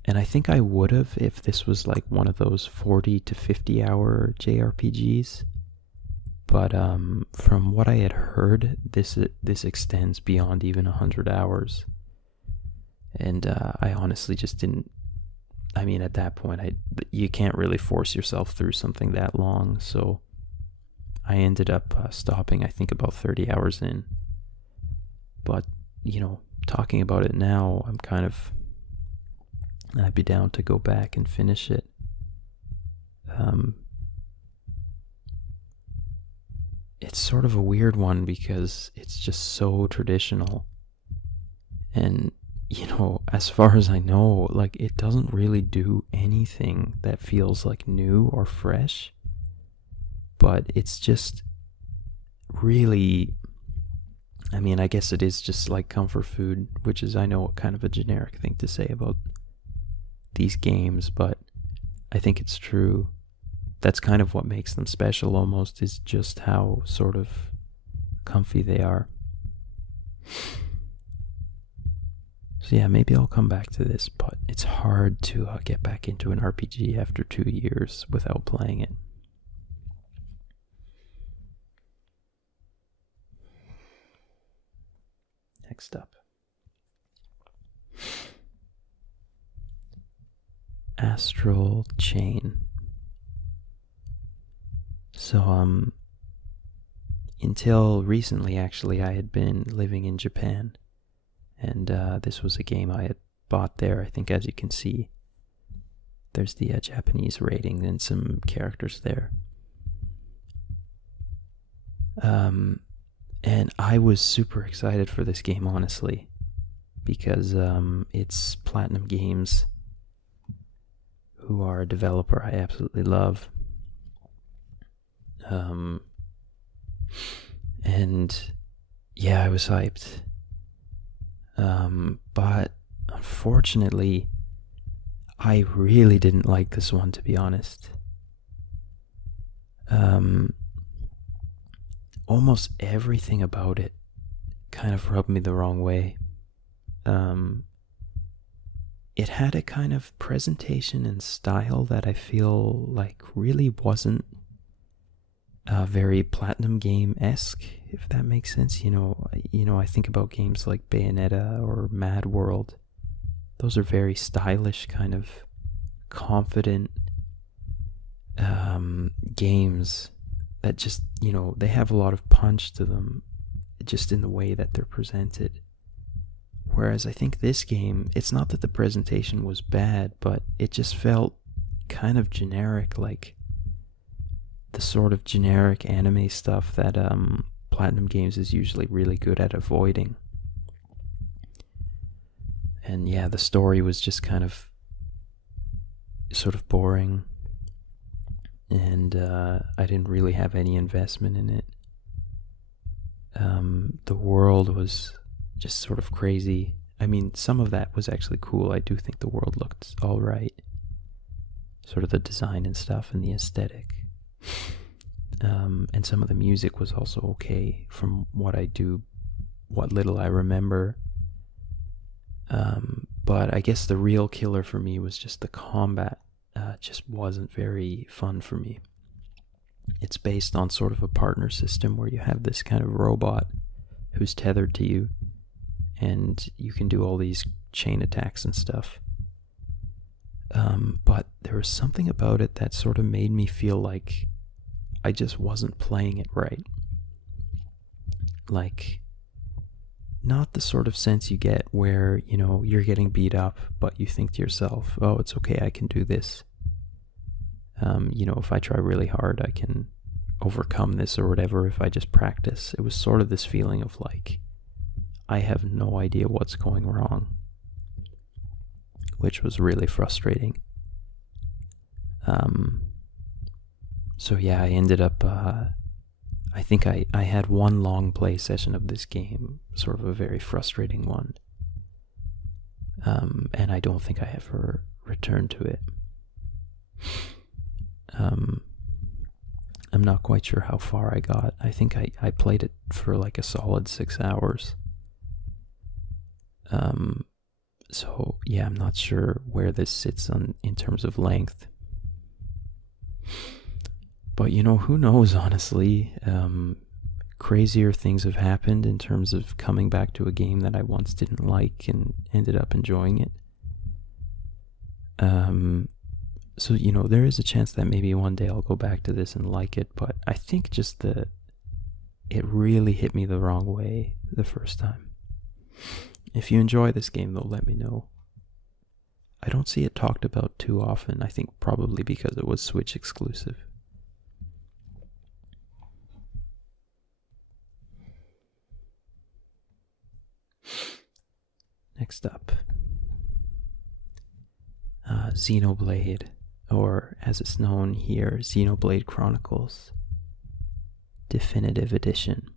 And I think I would have if this was like one of those 40 to 50 hour JRPGs. But from what I had heard, this extends beyond even 100 hours. And I honestly just didn't... I mean, at that point, you can't really force yourself through something that long. So I ended up stopping, I think, about 30 hours in. But, talking about it now, I'd be down to go back and finish it. It's sort of a weird one because it's just so traditional. And, as far as I know, like, it doesn't really do anything that feels like new or fresh. But it's just really... I mean, I guess it is just like comfort food, which is, I know, kind of a generic thing to say about these games, but I think it's true. That's kind of what makes them special almost, is just how sort of comfy they are. So yeah, maybe I'll come back to this, but it's hard to get back into an RPG after 2 years without playing it. Next up. Astral Chain. So, until recently, actually, I had been living in Japan, and this was a game I had bought there. I think, as you can see, there's the Japanese rating and some characters there. And I was super excited for this game, honestly, because it's Platinum Games, who are a developer I absolutely love. And yeah, I was hyped. But unfortunately, I really didn't like this one, to be honest. Almost everything about it kind of rubbed me the wrong way. It had a kind of presentation and style that I feel like really wasn't very Platinum Game-esque. if that makes sense. I think about games like Bayonetta or Mad World. Those are very stylish, kind of confident games that just, they have a lot of punch to them, just in the way that they're presented. Whereas I think this game, it's not that the presentation was bad, but it just felt kind of generic, like the sort of generic anime stuff that Platinum Games is usually really good at avoiding. And yeah, the story was just kind of sort of boring, and I didn't really have any investment in it. The world was just sort of crazy. I mean, some of that was actually cool. I do think the world looked alright. Sort of the design and stuff and the aesthetic. And some of the music was also okay from what little I remember. But I guess the real killer for me was just the combat. Just wasn't very fun for me. It's based on sort of a partner system where you have this kind of robot who's tethered to you, and you can do all these chain attacks and stuff. But there was something about it that sort of made me feel like I just wasn't playing it right. Like, not the sort of sense you get where, you're getting beat up, but you think to yourself, oh, it's okay, I can do this. If I try really hard, I can overcome this or whatever if I just practice. It was sort of this feeling of like, I have no idea what's going wrong, which was really frustrating. So yeah, I ended up, I think I had one long play session of this game, sort of a very frustrating one. And I don't think I ever returned to it. I'm not quite sure how far I got. I think I played it for like a solid 6 hours. So yeah, I'm not sure where this sits in terms of length. But who knows, honestly. Crazier things have happened in terms of coming back to a game that I once didn't like and ended up enjoying it. So, there is a chance that maybe one day I'll go back to this and like it, but I think just it really hit me the wrong way the first time. If you enjoy this game, though, let me know. I don't see it talked about too often, I think probably because it was Switch exclusive. Next up, Xenoblade, or as it's known here, Xenoblade Chronicles Definitive Edition.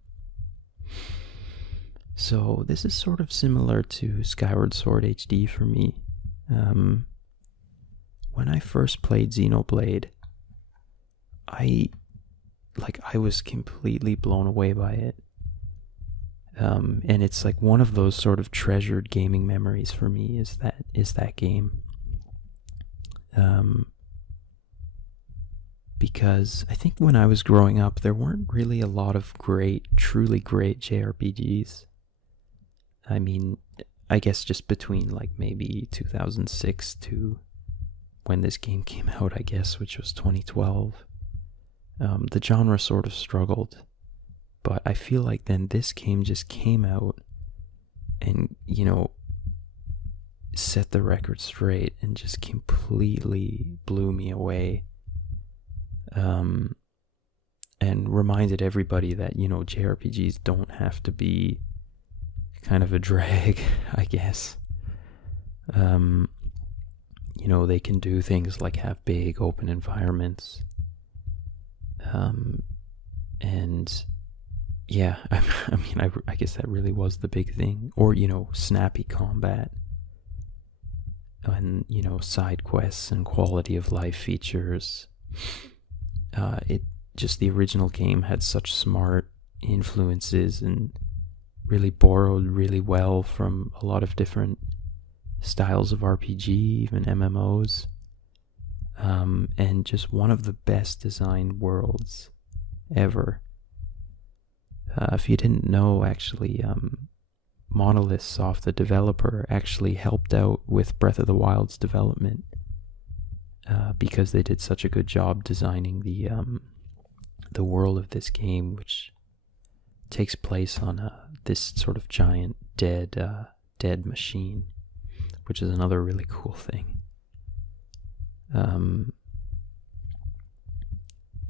So this is sort of similar to Skyward Sword HD for me. When I first played Xenoblade, I was completely blown away by it. And it's like one of those sort of treasured gaming memories for me is that game. Because I think when I was growing up, there weren't really a lot of truly great JRPGs. I mean, I guess just between like maybe 2006 to when this game came out, I guess, which was 2012, the genre sort of struggled. But I feel like then this game just came out and, set the record straight and just completely blew me away. And reminded everybody that, JRPGs don't have to be kind of a drag, I guess. They can do things like have big open environments. And yeah, I guess that really was the big thing. Or, snappy combat. And, side quests and quality of life features. The original game had such smart influences and really borrowed really well from a lot of different styles of RPG, even MMOs. And just one of the best designed worlds ever. If you didn't know, actually, Monolith Soft, the developer, actually helped out with Breath of the Wild's development because they did such a good job designing the world of this game, which takes place on this sort of giant dead machine, which is another really cool thing.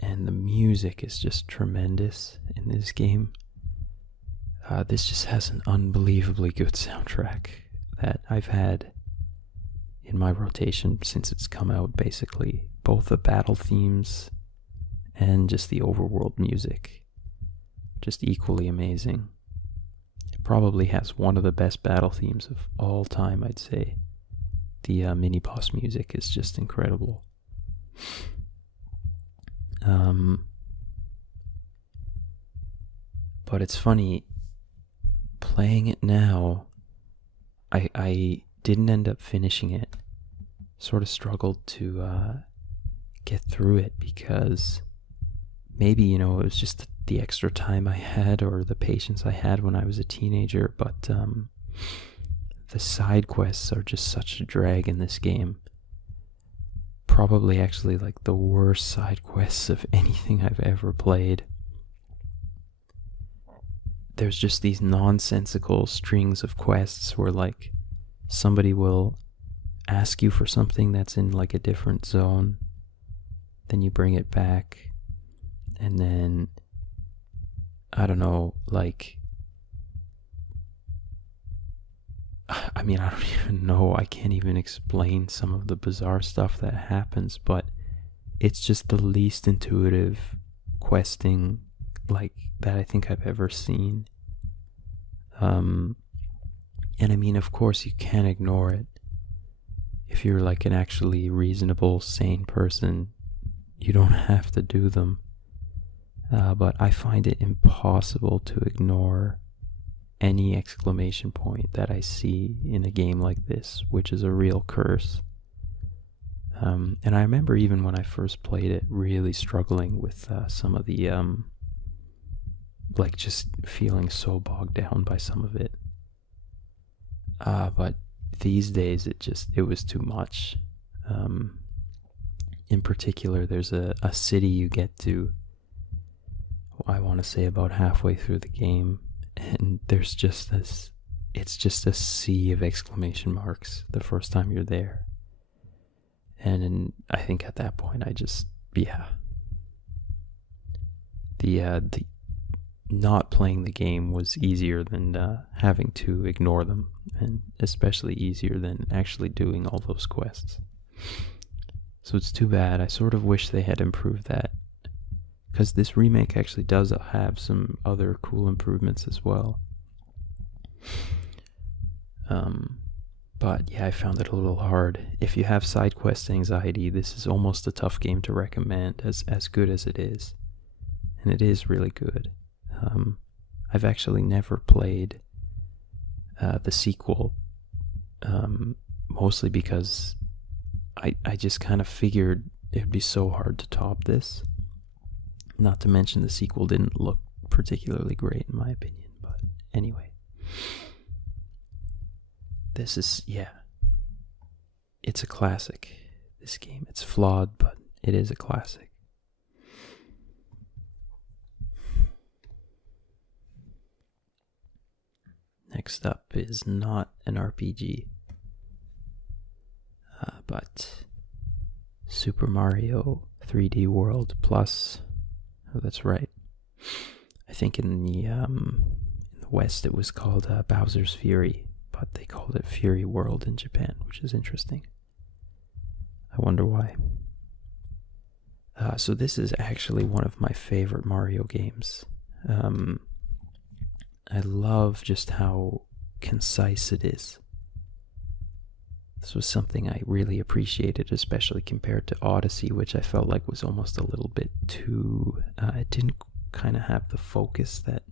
And the music is just tremendous in this game. This just has an unbelievably good soundtrack that I've had in my rotation since it's come out, basically. Both the battle themes and just the overworld music. Just equally amazing. It probably has one of the best battle themes of all time, I'd say. The mini-boss music is just incredible. But it's funny, playing it now, I didn't end up finishing it. Sort of struggled to get through it because maybe, it was just the extra time I had or the patience I had when I was a teenager, but the side quests are just such a drag in this game. Probably actually like the worst side quests of anything I've ever played. There's just these nonsensical strings of quests where like somebody will ask you for something that's in like a different zone, then you bring it back, and then I don't know, like I mean, I don't even know, I can't even explain some of the bizarre stuff that happens, but it's just the least intuitive questing like that I think I've ever seen. And I mean, of course you can't ignore it. If you're like an actually reasonable, sane person, you don't have to do them. But I find it impossible to ignore any exclamation point that I see in a game like this, which is a real curse. And I remember even when I first played it, really struggling with some of the, like just feeling so bogged down by some of it. But these days it was too much. In particular, there's a city you get to, I want to say about halfway through the game, and there's just this, it's just a sea of exclamation marks the first time you're there. And I think at that point the not playing the game was easier than having to ignore them, and especially easier than actually doing all those quests. So it's too bad. I sort of wish they had improved that, because this remake actually does have some other cool improvements as well. But yeah, I found it a little hard. If you have side quest anxiety, this is almost a tough game to recommend, as good as it is. And it is really good. I've actually never played the sequel, mostly because I just kind of figured it'd be so hard to top this. Not to mention the sequel didn't look particularly great in my opinion, but anyway. This is, it's a classic, this game. It's flawed, but it is a classic. Next up is not an RPG, but Super Mario 3D World Plus. Oh, that's right. I think in the West it was called Bowser's Fury, but they called it Fury World in Japan, which is interesting. I wonder why. So this is actually one of my favorite Mario games. I love just how concise it is. This was something I really appreciated, especially compared to Odyssey, which I felt like was almost a little bit too... it didn't kind of have the focus that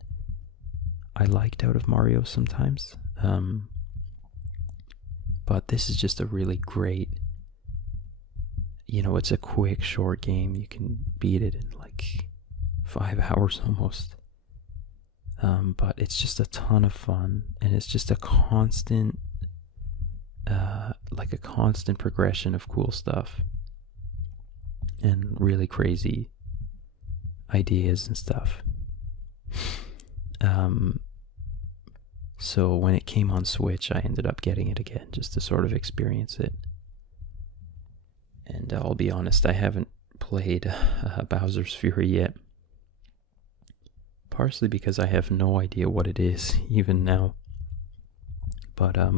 I liked out of Mario sometimes. But this is just a really great... it's a quick, short game. You can beat it in like 5 hours almost. But it's just a ton of fun, and it's just a constant, like a constant progression of cool stuff and really crazy ideas and stuff. So when it came on Switch, I ended up getting it again just to sort of experience it. And I'll be honest, I haven't played Bowser's Fury yet. Partially because I have no idea what it is even now. But I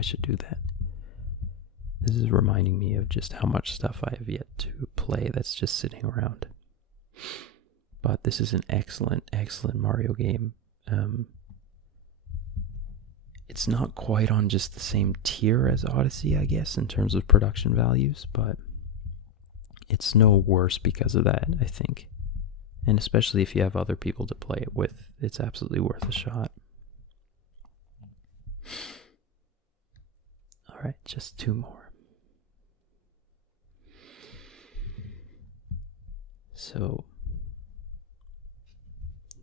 should do that. This is reminding me of just how much stuff I have yet to play that's just sitting around. But this is an excellent, excellent Mario game. It's not quite on just the same tier as Odyssey, I guess, in terms of production values, but it's no worse because of that, I think. And especially if you have other people to play it with, it's absolutely worth a shot. Alright, just 2 more. So,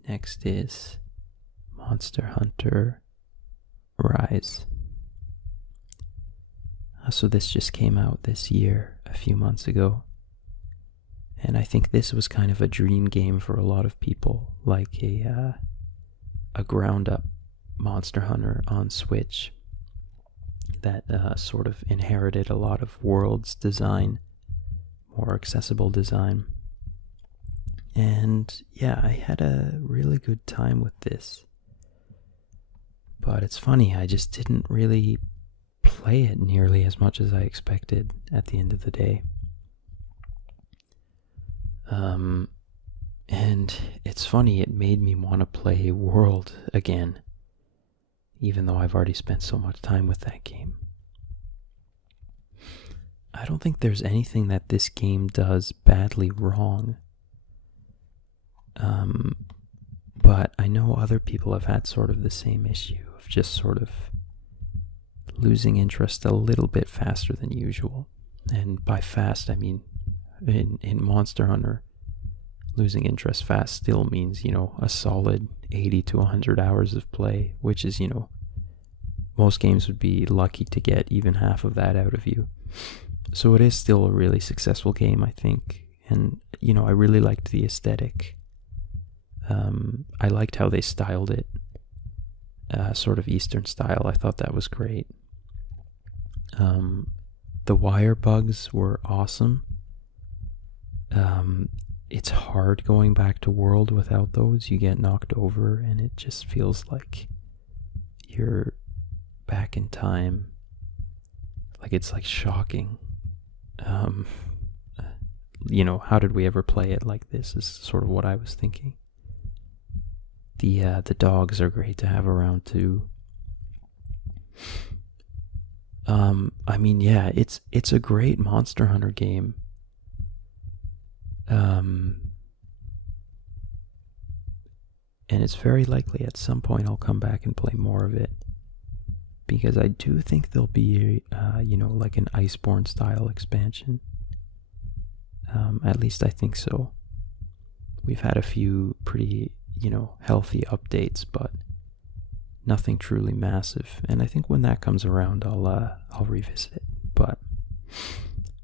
next is Monster Hunter Rise. So this just came out this year, a few months ago. And I think this was kind of a dream game for a lot of people, like a ground-up Monster Hunter on Switch that sort of inherited a lot of World's design, more accessible design. And yeah, I had a really good time with this. But it's funny, I just didn't really play it nearly as much as I expected at the end of the day. And it's funny, it made me want to play World again, even though I've already spent so much time with that game. I don't think there's anything that this game does badly wrong. But I know other people have had sort of the same issue of just sort of losing interest a little bit faster than usual. And by fast, I mean in Monster Hunter, losing interest fast still means, a solid 80 to 100 hours of play, which is, most games would be lucky to get even half of that out of you. So it is still a really successful game, I think. And, I really liked the aesthetic. I liked how they styled it, sort of Eastern style. I thought that was great. The wire bugs were awesome. It's hard going back to World without those. You get knocked over and it just feels like you're back in time. Like it's like shocking. How did we ever play it like this is sort of what I was thinking. The dogs are great to have around too. It's a great Monster Hunter game. And it's very likely at some point I'll come back and play more of it, because I do think there'll be like an Iceborne style expansion. At least I think so. We've had a few pretty healthy updates, but nothing truly massive. And I think when that comes around, I'll revisit it. But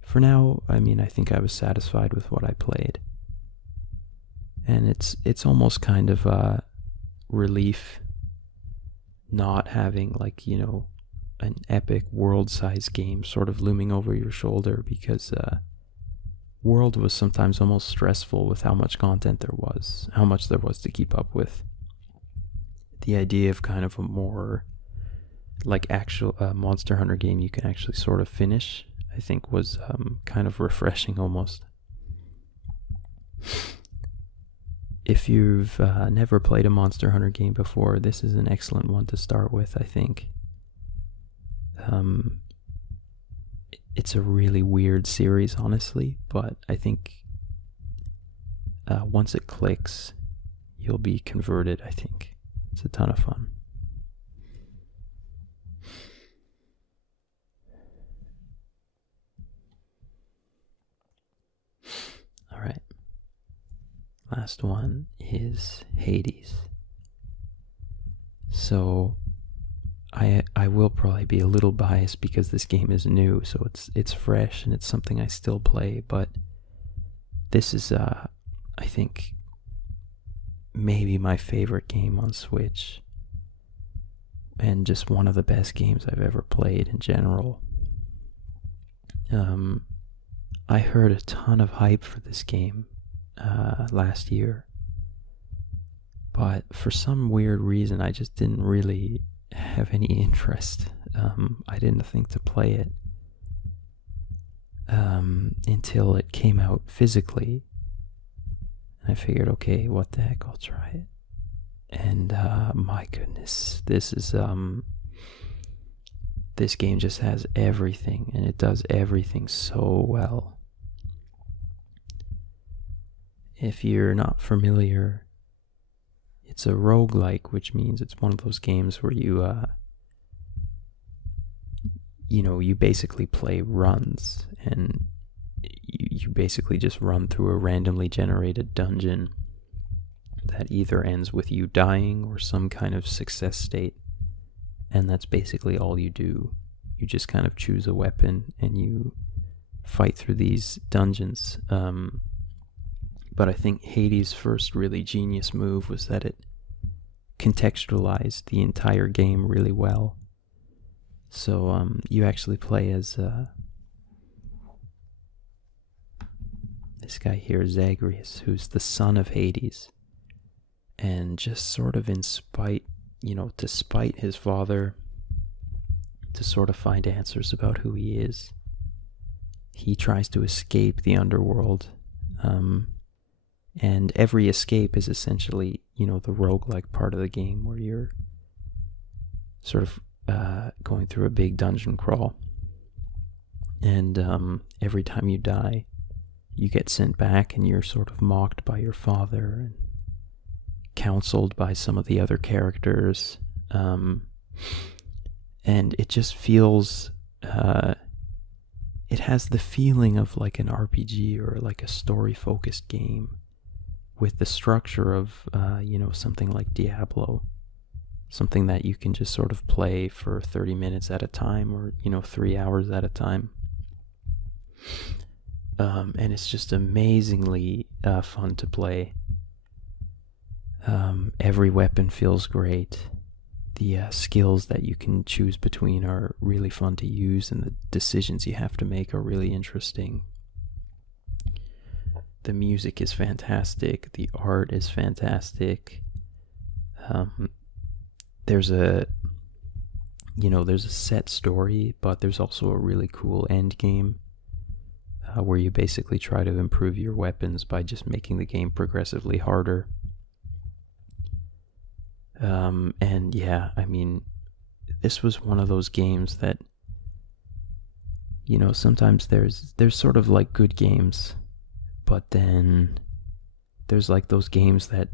for now, I think I was satisfied with what I played. And it's almost kind of a relief not having an epic world-sized game sort of looming over your shoulder, because World was sometimes almost stressful with how much content there was, how much there was to keep up with. The idea of kind of a more actual Monster Hunter game you can actually sort of finish, I think was kind of refreshing almost. If you've never played a Monster Hunter game before, this is an excellent one to start with, I think. It's a really weird series, honestly, but I think once it clicks, you'll be converted, I think. It's a ton of fun. Alright. Last one is Hades. So I will probably be a little biased because this game is new, so it's fresh and it's something I still play, but this is I think maybe my favorite game on Switch, and just one of the best games I've ever played in general. I heard a ton of hype for this game last year, but for some weird reason I just didn't really have any interest. I didn't think to play it until it came out physically. And I figured, okay, what the heck, I'll try it. And my goodness, this game just has everything, and it does everything so well. If you're not familiar, it's a roguelike, which means it's one of those games where you basically play runs, and you basically just run through a randomly generated dungeon that either ends with you dying or some kind of success state, and that's basically all you do. You just kind of choose a weapon and you fight through these dungeons. But I think Hades' first really genius move was that it contextualized the entire game really well. So you actually play as this guy here, Zagreus, who's the son of Hades. And just sort of to spite his father, to sort of find answers about who he is, he tries to escape the underworld. And every escape is essentially, the roguelike part of the game where you're sort of going through a big dungeon crawl. And every time you die, you get sent back and you're sort of mocked by your father and counseled by some of the other characters. And it just feels... it has the feeling of like an RPG or like a story-focused game, with the structure of, something like Diablo. Something that you can just sort of play for 30 minutes at a time, or, 3 hours at a time. And it's just amazingly fun to play. Every weapon feels great. The skills that you can choose between are really fun to use, and the decisions you have to make are really interesting. The music is fantastic. The art is fantastic. There's a set story, but there's also a really cool end game where you basically try to improve your weapons by just making the game progressively harder. And yeah, I mean, this was one of those games that, sometimes there's sort of like good games, but then there's like those games that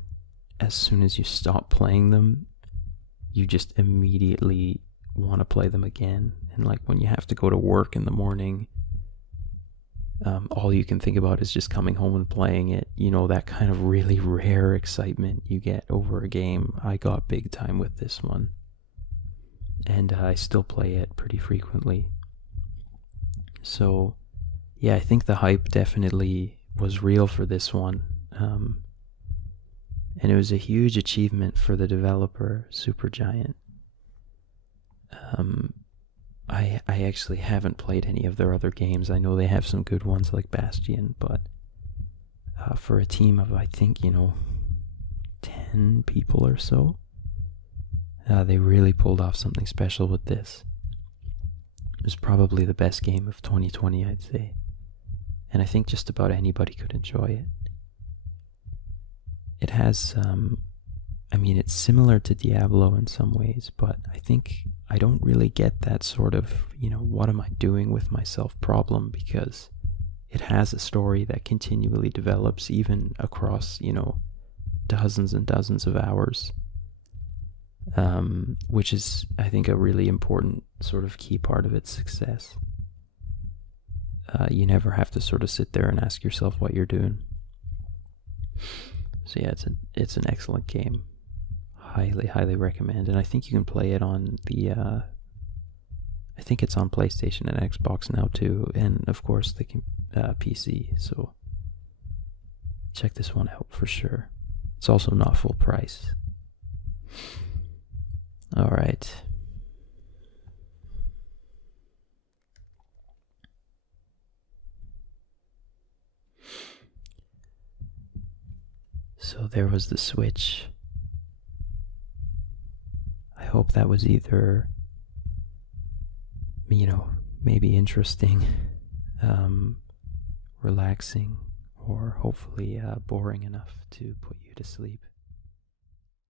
as soon as you stop playing them, you just immediately want to play them again. And like when you have to go to work in the morning, all you can think about is just coming home and playing it. That kind of really rare excitement you get over a game. I got big time with this one. And I still play it pretty frequently. So, yeah, I think the hype definitely was real for this one. And it was a huge achievement for the developer, Supergiant. I actually haven't played any of their other games. I know they have some good ones like Bastion, but for a team of, I think, 10 people or so, they really pulled off something special with this. It was probably the best game of 2020, I'd say. And I think just about anybody could enjoy it. It has, it's similar to Diablo in some ways, but I think I don't really get that sort of, what am I doing with myself problem, because it has a story that continually develops even across, dozens and dozens of hours, which is, I think, a really important sort of key part of its success. You never have to sort of sit there and ask yourself what you're doing. So yeah, it's an excellent game. highly recommend. And I think you can play it on the I think it's on PlayStation and Xbox now too, and of course the PC. So check this one out for sure. It's also not full price. All right. So there was the Switch. I hope that was either, maybe interesting, relaxing, or hopefully boring enough to put you to sleep.